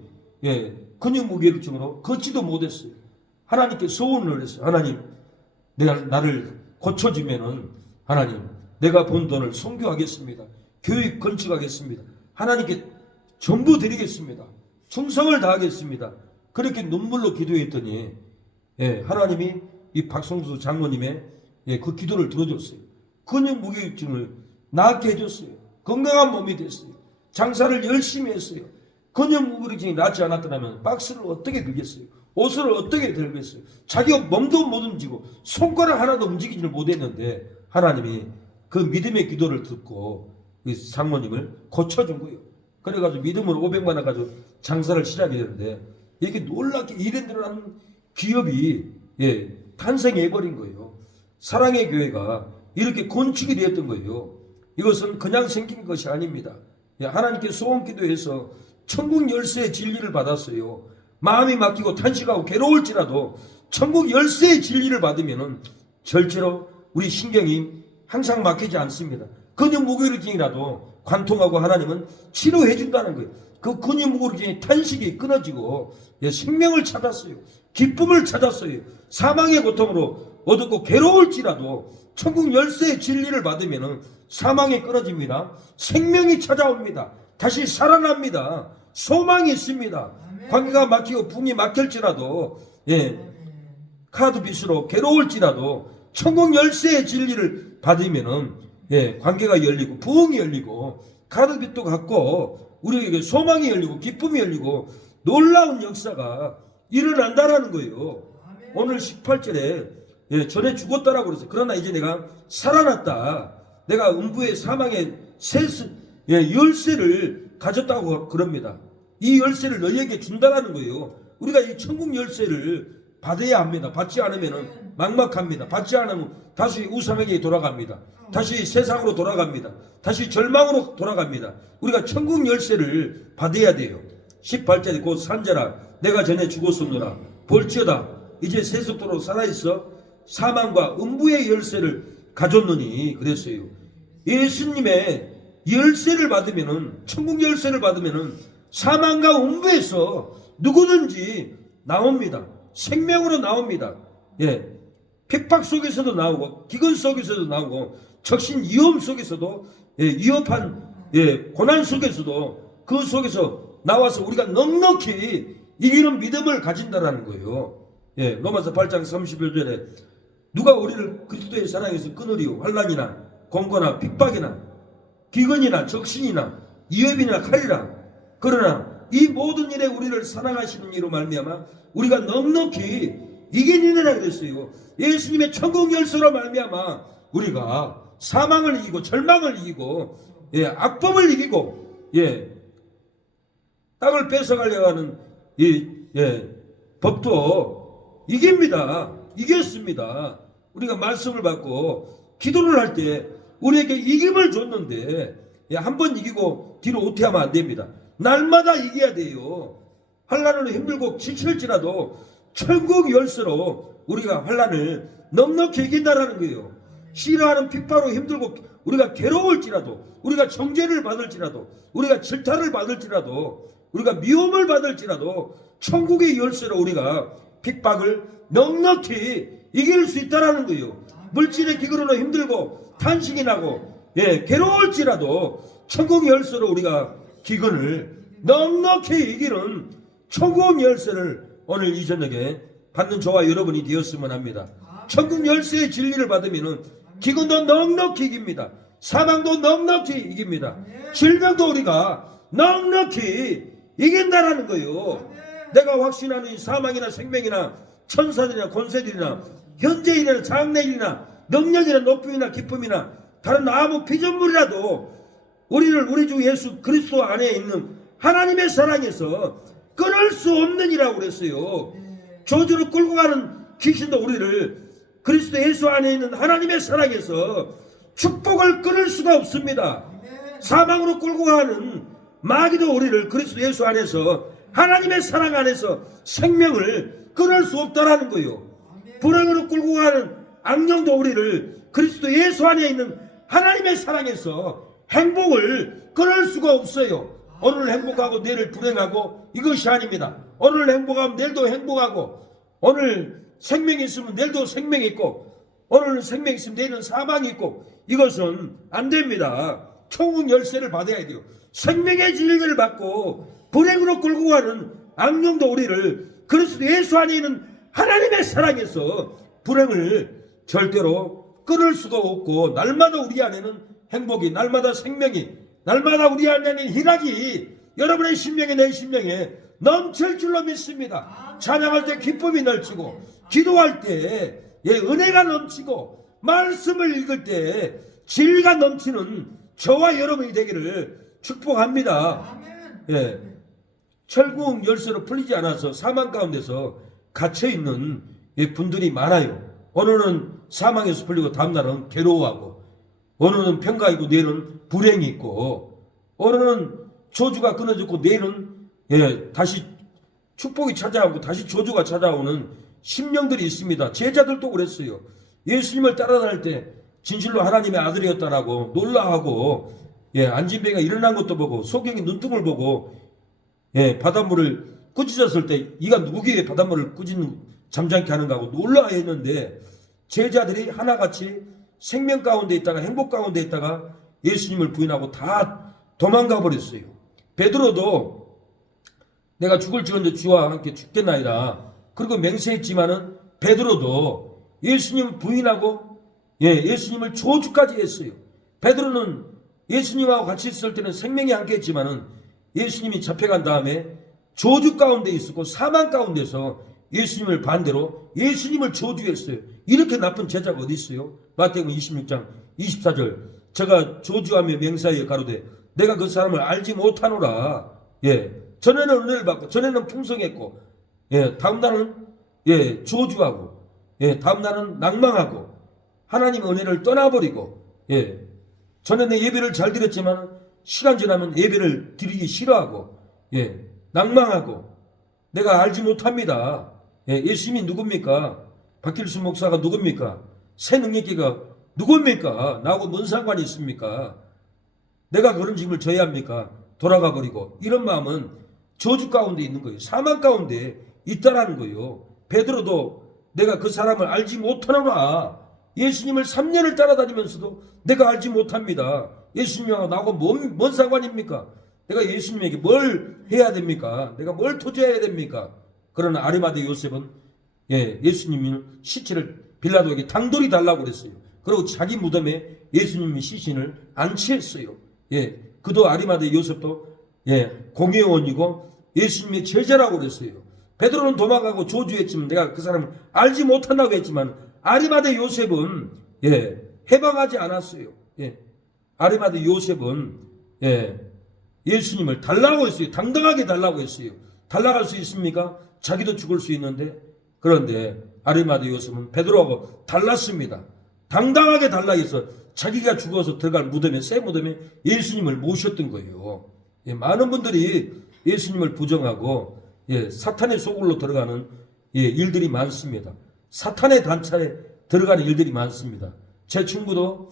근육 무게증으로 걷지도 못했어요. 하나님께 소원을 했어요. 하나님 나를 고쳐주면은 하나님 내가 번 돈을 선교하겠습니다. 교육 건축하겠습니다. 하나님께 전부 드리겠습니다. 충성을 다하겠습니다. 그렇게 눈물로 기도했더니 하나님이 이 박성수 장로님의 그 기도를 들어줬어요. 근육 무게증을 낫게 해줬어요. 건강한 몸이 됐어요. 장사를 열심히 했어요. 근육 무게증이 낫지 않았더라면 박스를 어떻게 들겠어요? 옷을 어떻게 들겠어요? 자기 몸도 못 움직이고 손가락 하나도 움직이지를 못했는데 하나님이 그 믿음의 기도를 듣고 이 장로님을 고쳐준 거예요. 그래가지고 믿음으로 500만 원 가지고 장사를 시작했는데 이렇게 놀랍게 이랜드라는 기업이 탄생해버린 거예요. 사랑의 교회가 이렇게 건축이 되었던 거예요. 이것은 그냥 생긴 것이 아닙니다. 하나님께 소원 기도해서 천국 열쇠의 진리를 받았어요. 마음이 막히고 탄식하고 괴로울지라도 천국 열쇠의 진리를 받으면 절대로 우리 신경이 항상 막히지 않습니다. 근육 무게증이라도 관통하고 하나님은 치료해 준다는 거예요. 그 근육 무게증이 탄식이 끊어지고 생명을 찾았어요. 기쁨을 찾았어요. 사망의 고통으로 어둡고 괴로울지라도 천국 열쇠의 진리를 받으면 사망이 끊어집니다. 생명이 찾아옵니다. 다시 살아납니다. 소망이 있습니다. 관계가 막히고 붕이 막힐지라도 카드빚으로 괴로울지라도 천국 열쇠의 진리를 받으면은 관계가 열리고 부흥이 열리고 카드빚도 갚고 우리에게 소망이 열리고 기쁨이 열리고 놀라운 역사가 일어난다라는 거예요. 오늘 18절에 전에 죽었다라고 그랬어요. 그러나 이제 내가 살아났다. 내가 음부의 사망의 열쇠를 가졌다고 그럽니다. 이 열쇠를 너희에게 준다라는 거예요. 우리가 이 천국 열쇠를 받아야 합니다. 받지 않으면 막막합니다. 받지 않으면 다시 우상에게 돌아갑니다. 다시 세상으로 돌아갑니다. 다시 절망으로 돌아갑니다. 우리가 천국 열쇠를 받아야 돼요. 18절에 곧 산자라 내가 전에 죽었었노라 볼지어다 이제 세속도로 살아있어 사망과 음부의 열쇠를 가졌느니 그랬어요. 예수님의 열쇠를 받으면은 천국 열쇠를 받으면은 사망과 음부에서 누구든지 나옵니다. 생명으로 나옵니다. 핍박 속에서도 나오고 기근 속에서도 나오고 적신 위험 속에서도 위협한 고난 속에서도 그 속에서 나와서 우리가 넉넉히 이기는 믿음을 가진다라는 거예요. 로마서 8장 31절에 누가 우리를 그리스도의 사랑에서 끊으리요 환난이나 공고나 핍박이나 기근이나 적신이나 위협이나 칼이라 그러나 이 모든 일에 우리를 사랑하시는 이로 말미암아 우리가 넉넉히 이기느니라 그랬어요. 예수님의 천국 열쇠로 말미암아 우리가 사망을 이기고 절망을 이기고 악법을 이기고 땅을 뺏어가려고 하는 이 법도 이깁니다. 이겼습니다. 우리가 말씀을 받고 기도를 할 때 우리에게 이김을 줬는데 한 번 이기고 뒤로 후퇴하면 안 됩니다. 날마다 이겨야 돼요. 환난으로 힘들고 지칠지라도 천국 열쇠로 우리가 환난을 넉넉히 이긴다라는 거예요. 싫어하는 핍박으로 힘들고 우리가 괴로울지라도, 우리가 정죄를 받을지라도, 우리가 질타를 받을지라도, 우리가 미움을 받을지라도 천국의 열쇠로 우리가 핍박을 넉넉히 이길 수 있다라는 거예요. 물질의 기근으로 힘들고 탄식이 나고 괴로울지라도 천국 열쇠로 우리가 기근을 넉넉히 이기는 천국 열쇠를 오늘 이 저녁에 받는 저와 여러분이 되었으면 합니다. 천국 열쇠의 진리를 받으면 기근도 넉넉히 이깁니다. 사망도 넉넉히 이깁니다. 질병도 우리가 넉넉히 이긴다라는 거예요. 내가 확신하는 사망이나 생명이나 천사들이나 권세들이나 현재일이나 장래일이나 능력이나 높음이나 기쁨이나 다른 아무 피조물이라도 우리를 우리 주 예수 그리스도 안에 있는 하나님의 사랑에서 끊을 수 없느니라고 그랬어요. 저주로 끌고 가는 귀신도 우리를 그리스도 예수 안에 있는 하나님의 사랑에서 축복을 끊을 수가 없습니다. 사망으로 끌고 가는 마귀도 우리를 그리스도 예수 안에서 하나님의 사랑 안에서 생명을 끊을 수 없다라는 거예요. 불행으로 끌고 가는 악령도 우리를 그리스도 예수 안에 있는 하나님의 사랑에서 행복을 끊을 수가 없어요. 오늘 행복하고 내일 불행하고 이것이 아닙니다. 오늘 행복하면 내일도 행복하고, 오늘 생명이 있으면 내일도 생명이 있고, 오늘 생명이 있으면 내일은 사망이 있고, 이것은 안 됩니다. 천국 열쇠를 받아야 돼요. 생명의 진리를 받고 불행으로 끌고 가는 악령도 우리를 그리스도 예수 안에 있는 하나님의 사랑에서 불행을 절대로 끊을 수가 없고, 날마다 우리 안에는 행복이, 날마다 생명이, 날마다 우리 안에는 희락이 여러분의 심령에, 내 심령에 넘칠 줄로 믿습니다. 찬양할 때 기쁨이 넘치고, 기도할 때 은혜가 넘치고, 말씀을 읽을 때 진리가 넘치는 저와 여러분이 되기를 축복합니다. 천국 열쇠로 풀리지 않아서 사망 가운데서 갇혀있는 분들이 많아요. 오늘은 사망에서 풀리고 다음날은 괴로워하고, 오늘은 평강이고 내일은 불행이 있고, 오늘은 저주가 끊어졌고 내일은 다시 축복이 찾아오고 다시 저주가 찾아오는 심령들이 있습니다. 제자들도 그랬어요. 예수님을 따라다닐 때 진실로 하나님의 아들이었다라고 놀라하고, 안진뱅이가 일어난 것도 보고, 소경이 눈뜨을 보고, 바닷물을 꾸짖었을 때 이가 누구기에 바닷물을 꾸짖는 잠잠케 하는가 하고 놀라했는데, 제자들이 하나같이 생명 가운데 있다가 행복 가운데 있다가 예수님을 부인하고 다 도망가 버렸어요. 베드로도 내가 죽을지언정 주와 함께 죽겠나이다 그리고 맹세했지만은 베드로도 예수님 부인하고 예수님을 저주까지 했어요. 베드로는 예수님하고 같이 있을 때는 생명이 함께 했지만은 예수님이 잡혀간 다음에 저주 가운데 있었고 사망 가운데서 예수님을 반대로 예수님을 저주했어요. 이렇게 나쁜 제자가 어디 있어요? 마태복음 26장 24절 제가 저주하며 맹세하여 가로되 내가 그 사람을 알지 못하노라. 전에는 은혜를 받고 전에는 풍성했고 다음날은 저주하고 다음날은 낭망하고 하나님의 은혜를 떠나버리고 전에는 예배를 잘 드렸지만 시간 지나면 예배를 드리기 싫어하고 낭망하고 내가 알지 못합니다. 예수님이 누굽니까? 박길수 목사가 누굽니까? 새 능력기가 누굽니까? 나하고 뭔 상관이 있습니까? 내가 그런 짐을 져야 합니까? 돌아가 버리고 이런 마음은 저주 가운데 있는 거예요. 사망 가운데 있다라는 거예요. 베드로도 내가 그 사람을 알지 못하노라. 예수님을 3년을 따라다니면서도 내가 알지 못합니다. 예수님하고 나하고 뭔 상관입니까? 내가 예수님에게 뭘 해야 됩니까? 내가 뭘 투자해야 됩니까? 그러나 아리마대 요셉은 예수님이 시체를 빌라도에게 당돌이 달라고 그랬어요. 그리고 자기 무덤에 예수님이 시신을 안치했어요. 그도 아리마대 요셉도 공회원이고 예수님의 제자라고 그랬어요. 베드로는 도망가고 저주했지만 내가 그 사람을 알지 못한다고 했지만 아리마대 요셉은 해방하지 않았어요. 아리마대 요셉은 예수님을 달라고 했어요. 당당하게 달라고 했어요. 달라갈 수 있습니까? 자기도 죽을 수 있는데. 그런데 아리마대 요셉은 베드로하고 달랐습니다. 당당하게 달라해서 자기가 죽어서 들어갈 무덤에, 새 무덤에 예수님을 모셨던 거예요. 예, 많은 분들이 예수님을 부정하고 사탄의 소굴로 들어가는 일들이 많습니다. 사탄의 단체에 들어가는 일들이 많습니다. 제 친구도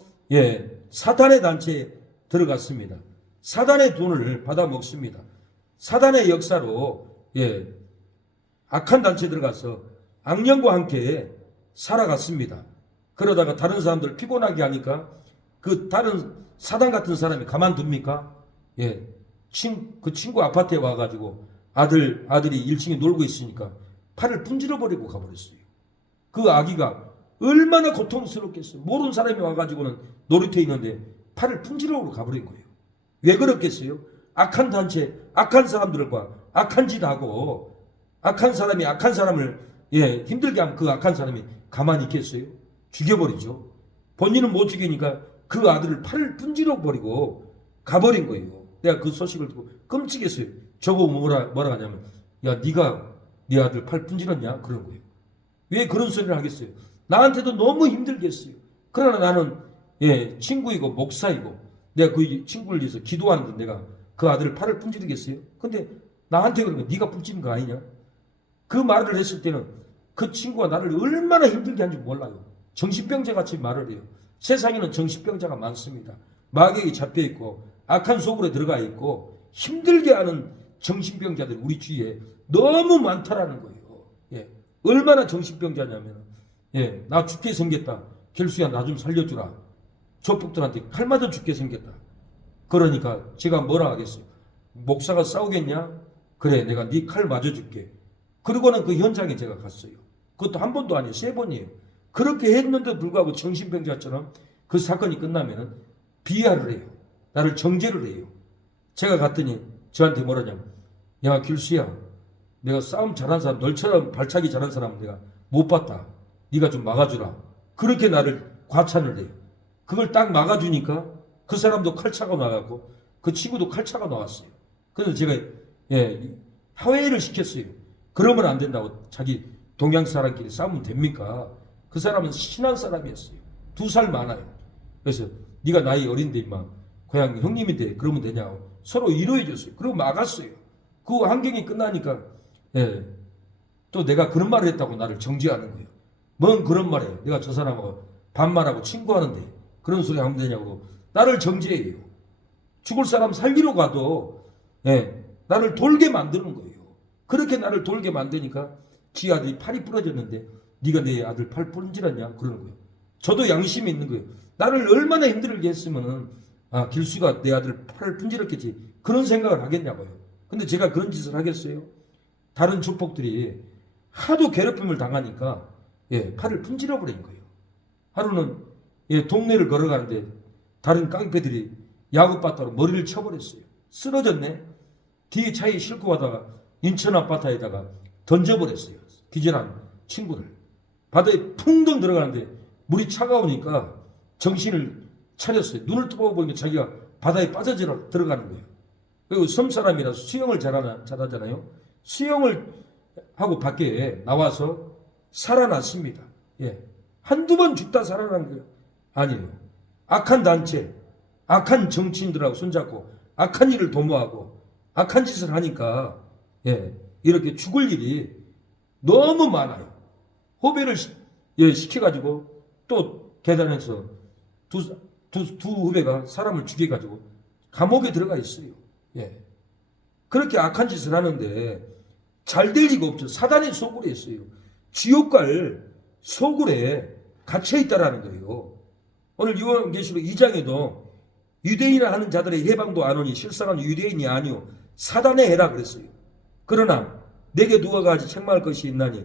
사탄의 단체에 들어갔습니다. 사단의 돈을 받아 먹습니다. 사단의 역사로 악한 단체에 들어가서 악령과 함께 살아갔습니다. 그러다가 다른 사람들 피곤하게 하니까 그 다른 사단 같은 사람이 가만둡니까? 그 친구 아파트에 와가지고 아들이 1층에 놀고 있으니까 팔을 분질러 버리고 가버렸어요. 그 아기가 얼마나 고통스럽겠어요. 모르는 사람이 와가지고는 놀이터에 있는데 팔을 분질러 가버린 거예요. 왜 그렇겠어요? 악한 단체, 악한 사람들과 악한 짓 하고 악한 사람이 악한 사람을 힘들게 하면 그 악한 사람이 가만히 있겠어요? 죽여버리죠. 본인은 못 죽이니까 그 아들을 팔을 분질러 버리고 가버린 거예요. 내가 그 소식을 듣고 끔찍했어요. 저거 뭐라 하냐면, 야, 네가 네 아들 팔 분질렀냐? 그런 거예요. 왜 그런 소리를 하겠어요? 나한테도 너무 힘들게 했어요. 그러나 나는 친구이고 목사이고 내가 그 친구를 위해서 기도하는데 내가 그 아들을 팔을 분지르겠어요? 근데 나한테 그런 거 네가 분지른 거 아니냐? 그 말을 했을 때는 그 친구가 나를 얼마나 힘들게 한지 몰라요. 정신병자 같이 말을 해요. 세상에는 정신병자가 많습니다. 마귀에게 잡혀있고 악한 속으로 들어가 있고 힘들게 하는 정신병자들이 우리 주위에 너무 많다라는 거예요. 얼마나 정신병자냐면 나 죽게 생겼다. 결수야 나 좀 살려주라. 조폭들한테 칼 맞아 죽게 생겼다. 그러니까 제가 뭐라 하겠어요? 목사가 싸우겠냐? 그래 내가 네 칼 맞아줄게. 그리고는 그 현장에 제가 갔어요. 그것도 한 번도 아니에요. 3번이에요. 그렇게 했는데도 불구하고 정신병자처럼 그 사건이 끝나면은 비하를 해요. 나를 정죄를 해요. 제가 갔더니 저한테 뭐라냐면, 야 길수야 내가 싸움 잘하는 사람 너처럼 발차기 잘하는 사람은 내가 못 봤다. 네가 좀 막아주라. 그렇게 나를 과찬을 해요. 그걸 딱 막아주니까 그 사람도 칼차가 나갔고 그 친구도 칼차가 나왔어요. 그래서 제가 화해를 시켰어요. 그러면 안 된다고. 자기 동양 사람끼리 싸우면 됩니까? 그 사람은 신한 사람이었어요. 2살 많아요. 그래서 네가 나이 어린데 임마 고향 형님인데 그러면 되냐고 서로 위로해 줬어요. 그리고 막았어요. 그 환경이 끝나니까 또 내가 그런 말을 했다고 나를 정죄하는 거예요. 뭔 그런 말이에요. 내가 저 사람하고 반말하고 친구하는데 그런 소리 하면 되냐고 나를 정죄해요. 죽을 사람 살리러 가도 나를 돌게 만드는 거예요. 그렇게 나를 돌게 만드니까 지 아들이 팔이 부러졌는데 네가 내 아들 팔 부러지렸냐 그러는 거예요. 저도 양심이 있는 거예요. 나를 얼마나 힘들게 했으면은 길수가 내 아들 팔을 분질렀겠지 그런 생각을 하겠냐고요. 근데 제가 그런 짓을 하겠어요? 다른 조폭들이 하도 괴롭힘을 당하니까 팔을 분질러 버린 거예요. 하루는 동네를 걸어가는데 다른 깡패들이 야구바타로 머리를 쳐버렸어요. 쓰러졌네. 뒤에 차에 싣고 가다가 인천 아파트에다가 던져버렸어요. 기절한 친구를. 바다에 풍덩 들어가는데 물이 차가우니까 정신을 차렸어요. 눈을 뜨고 보니까 자기가 바다에 빠져 들어가는 거예요. 그리고 섬 사람이라서 수영을 잘하잖아요. 수영을 하고 밖에 나와서 살아났습니다. 한두 번 죽다 살아난 거예요. 아니에요. 악한 단체, 악한 정치인들하고 손잡고 악한 일을 도모하고 악한 짓을 하니까 이렇게 죽을 일이 너무 많아요. 후배를 시켜가지고 또 계단에서 두 후배가 사람을 죽여가지고 감옥에 들어가 있어요. 그렇게 악한 짓을 하는데 잘 될 리가 없죠. 사단의 소굴에 있어요. 지옥 갈 소굴에 갇혀 있다라는 거예요. 오늘 요한계시록 2장에도 유대인이라 하는 자들의 해방도 안 오니 실상은 유대인이 아니오 사단의 해라 그랬어요. 그러나 내게 누가 가지 책망할 것이 있나니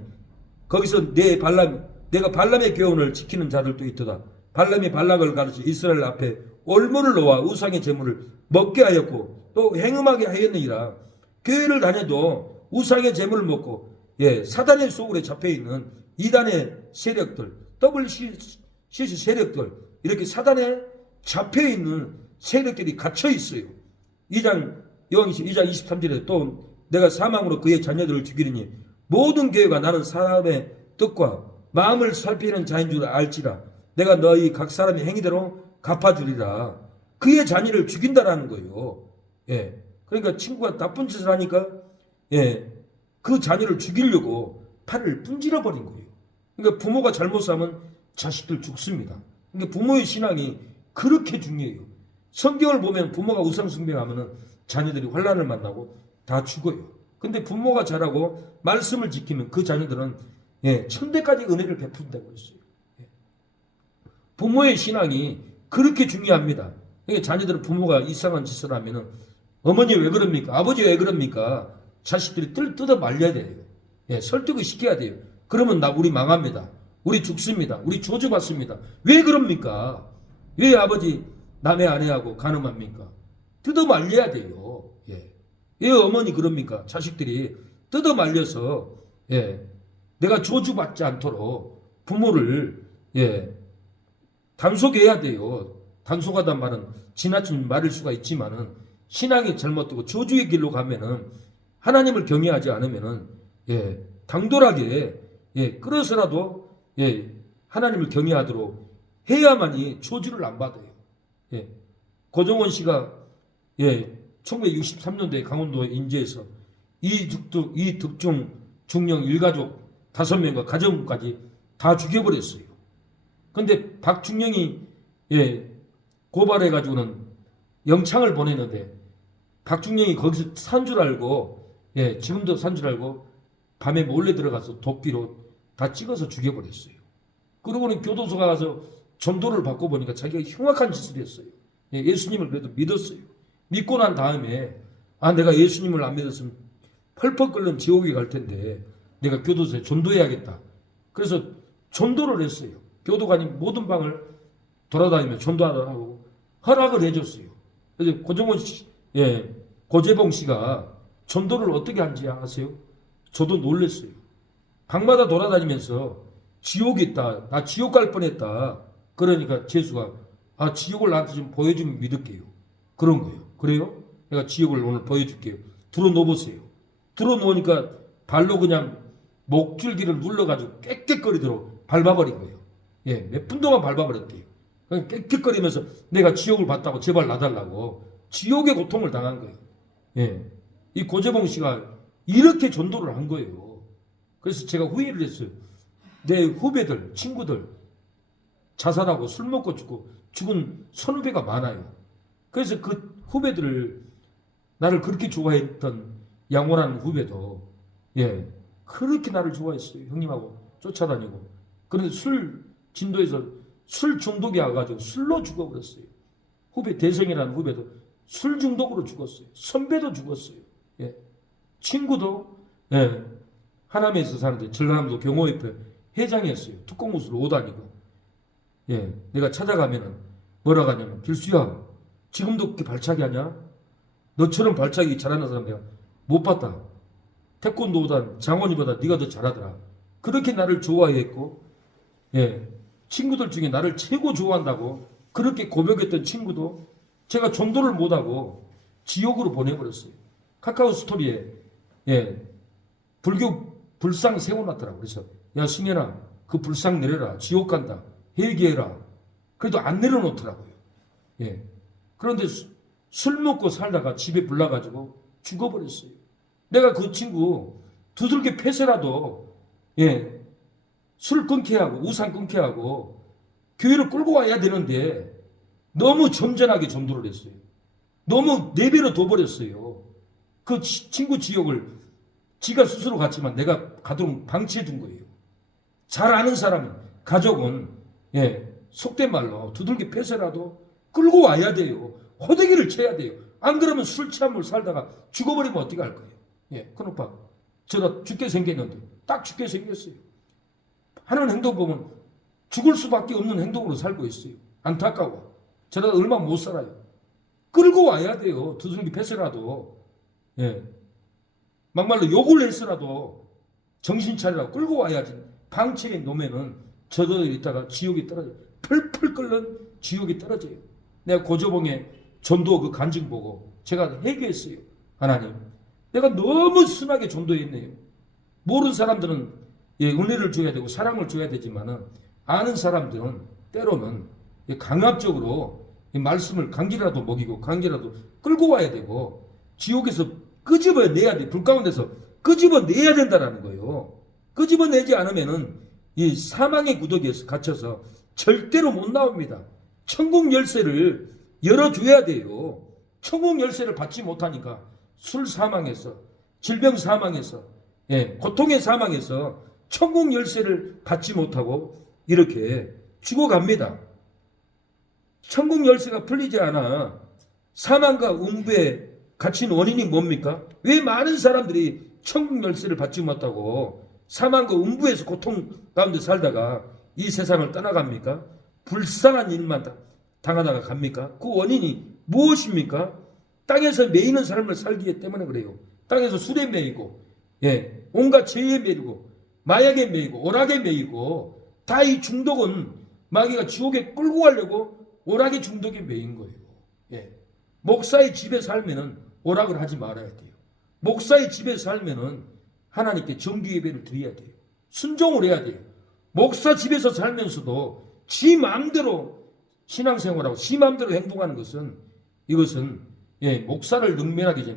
거기서 내가 발람의 교훈을 지키는 자들도 있도다. 발람이 발락을 가르쳐 이스라엘 앞에 올무를 놓아 우상의 제물을 먹게 하였고 또 행음하게 하였느니라. 교회를 다녀도 우상의 제물을 먹고 사단의 소굴에 잡혀있는 이단의 세력들 WCC 세력들 이렇게 사단에 잡혀있는 세력들이 갇혀있어요. 2장 23절에 또 내가 사망으로 그의 자녀들을 죽이리니 모든 교회가 나는 사람의 뜻과 마음을 살피는 자인 줄 알지라. 내가 너희 각 사람의 행위대로 갚아주리라. 그의 자녀를 죽인다라는 거예요. 예. 그러니까 친구가 나쁜 짓을 하니까 예. 그 자녀를 죽이려고 팔을 분질러 버린 거예요. 그러니까 부모가 잘못하면 자식들 죽습니다. 그러니까 부모의 신앙이 그렇게 중요해요. 성경을 보면 부모가 우상 숭배하면은 자녀들이 환난을 만나고 다 죽어요. 근데 부모가 잘하고 말씀을 지키면 그 자녀들은 예, 천대까지 은혜를 베푼다고 했어요. 예. 부모의 신앙이 그렇게 중요합니다. 그러니까 자녀들은 부모가 이상한 짓을 하면은 어머니 왜 그럽니까? 아버지 왜 그럽니까? 자식들이 뜯어 말려야 돼요. 예, 설득을 시켜야 돼요. 그러면 우리 망합니다. 우리 죽습니다. 우리 저주받습니다. 왜 그럽니까? 왜 아버지 남의 아내하고 간음합니까? 뜯어 말려야 돼요. 예. 왜 어머니 그럽니까? 자식들이 뜯어 말려서 예, 내가 저주받지 않도록 부모를 예, 단속해야 돼요. 단속하단 말은 지나친 말일 수가 있지만은 신앙이 잘못되고 저주의 길로 가면은 하나님을 경외하지 않으면은 예, 당돌하게 예, 끌어서라도 예, 하나님을 경외하도록 해야만이 저주를 안 받아요. 예. 고종원 씨가 예, 1963년도에 강원도 인제에서 이득중 중령 일가족 5명과 가정까지 다 죽여버렸어요. 근데 박중령이 예, 고발해가지고는 영창을 보냈는데 박중령이 거기서 산 줄 알고 예, 지금도 산 줄 알고 밤에 몰래 들어가서 도끼로 다 찍어서 죽여버렸어요. 그러고는 교도소 가서 전도를 받고 보니까 자기가 흉악한 짓을 했어요. 예, 예수님을 그래도 믿었어요. 믿고 난 다음에 내가 예수님을 안 믿었으면 펄펄 끓는 지옥에 갈 텐데 내가 교도소에 전도해야겠다. 그래서 전도를 했어요. 교도관이 모든 방을 돌아다니며 전도하라고 허락을 해줬어요. 그래서 고종원 씨, 예, 고재봉 씨가 전도를 어떻게 한지 아세요? 저도 놀랐어요. 방마다 돌아다니면서 지옥이 있다. 나 지옥 갈 뻔했다. 그러니까 재수가 지옥을 나한테 좀 보여주면 믿을게요. 그런 거예요. 그래요? 내가 지옥을 오늘 보여줄게요. 들어 놓으세요. 들어 놓으니까 발로 그냥 목줄기를 눌러가지고 깨끗거리도록 밟아버린 거예요. 예, 몇 분 동안 밟아버렸대요. 그냥 깨끗거리면서 내가 지옥을 봤다고 제발 놔달라고 지옥의 고통을 당한 거예요. 예, 이 고재봉 씨가 이렇게 전도를 한 거예요. 그래서 제가 후회를 했어요. 내 후배들, 친구들 자살하고 술 먹고 죽은 선후배가 많아요. 그래서 그 후배들을 나를 그렇게 좋아했던 양호란 후배도 예, 그렇게 나를 좋아했어요. 형님하고 쫓아다니고. 그런데 술 진도에서 술 중독이 와가지고 술로 죽어버렸어요. 후배 대성이라는 후배도 술 중독으로 죽었어요. 선배도 죽었어요. 예. 친구도 예, 하남에서 사는데 전라남도 경호협회 회장이었어요. 특공무수로 오다니고. 예, 내가 찾아가면은 뭐라고 하냐면 길수야 지금도 그렇게 발차기 하냐? 너처럼 발차기 잘하는 사람 내가 못 봤다. 태권도 오단 장원이보다 네가 더 잘하더라. 그렇게 나를 좋아했고 예, 친구들 중에 나를 최고 좋아한다고 그렇게 고백했던 친구도 제가 전도를 못하고 지옥으로 보내버렸어요. 카카오 스토리에 예, 불교 불상 세워놨더라고. 그래서 야 승현아 그 불상 내려라. 지옥 간다. 회개해라. 그래도 안 내려놓더라고요. 예. 그런데 술 먹고 살다가 집에 불나가지고 죽어버렸어요. 내가 그 친구 두들겨 패서라도 예, 술 끊게 하고 우상 끊게 하고 교회를 끌고 와야 되는데 너무 점잖하게 전도를 했어요. 너무 내버려 둬버렸어요. 그 친구 지옥을 지가 스스로 갔지만 내가 가도록 방치해 둔 거예요. 잘 아는 사람은 가족은 예, 속된 말로 두들겨 패서라도 끌고 와야 돼요. 호되기를 쳐야 돼요. 안 그러면 술 취한 살다가 죽어버리면 어떻게 할 거예요? 예, 큰 오빠 저도 죽게 생겼는데 딱 죽게 생겼어요. 하는 행동 보면 죽을 수밖에 없는 행동으로 살고 있어요. 안타까워. 저도 얼마 못 살아요. 끌고 와야 돼요. 두들겨 패서라도 예, 막말로 욕을 했으라도 정신 차리라고 끌고 와야지. 방치해 놓으면은 저도 있다가 지옥에 떨어져요. 펄펄 끓는 지옥에 떨어져요. 내가 고조봉의 전도 그 간증 보고 제가 회개했어요. 하나님, 내가 너무 순하게 전도했네요. 모르는 사람들은 은혜를 줘야 되고 사랑을 줘야 되지만은 아는 사람들은 때로는 강압적으로 이 말씀을 강기라도 먹이고 강기라도 끌고 와야 되고 지옥에서 끄집어내야 돼. 불 가운데서 끄집어내야 된다라는 거예요. 끄집어내지 않으면은 이 사망의 구덩이에 갇혀서 절대로 못 나옵니다. 천국 열쇠를 열어줘야 돼요. 천국 열쇠를 받지 못하니까 술 사망에서, 질병 사망에서, 고통의 사망에서 천국 열쇠를 받지 못하고 이렇게 죽어갑니다. 천국 열쇠가 풀리지 않아 사망과 음부에 갇힌 원인이 뭡니까? 왜 많은 사람들이 천국 열쇠를 받지 못하고 사망과 음부에서 고통 가운데 살다가 이 세상을 떠나갑니까? 불쌍한 일만 당하다가 갑니까? 그 원인이 무엇입니까? 땅에서 매이는 삶을 살기 때문에 그래요. 땅에서 술에 매이고, 온갖 죄에 매이고, 마약에 매이고, 오락에 매이고, 다 이 중독은 마귀가 지옥에 끌고 가려고 오락의 중독에 매인 거예요. 목사의 집에 살면은 오락을 하지 말아야 돼요. 목사의 집에 살면은 하나님께 정기 예배를 드려야 돼요. 순종을 해야 돼요. 목사 집에서 살면서도 지 마음대로 신앙생활하고 지 마음대로 행동하는 것은 이것은 목사를 능멸하기 전에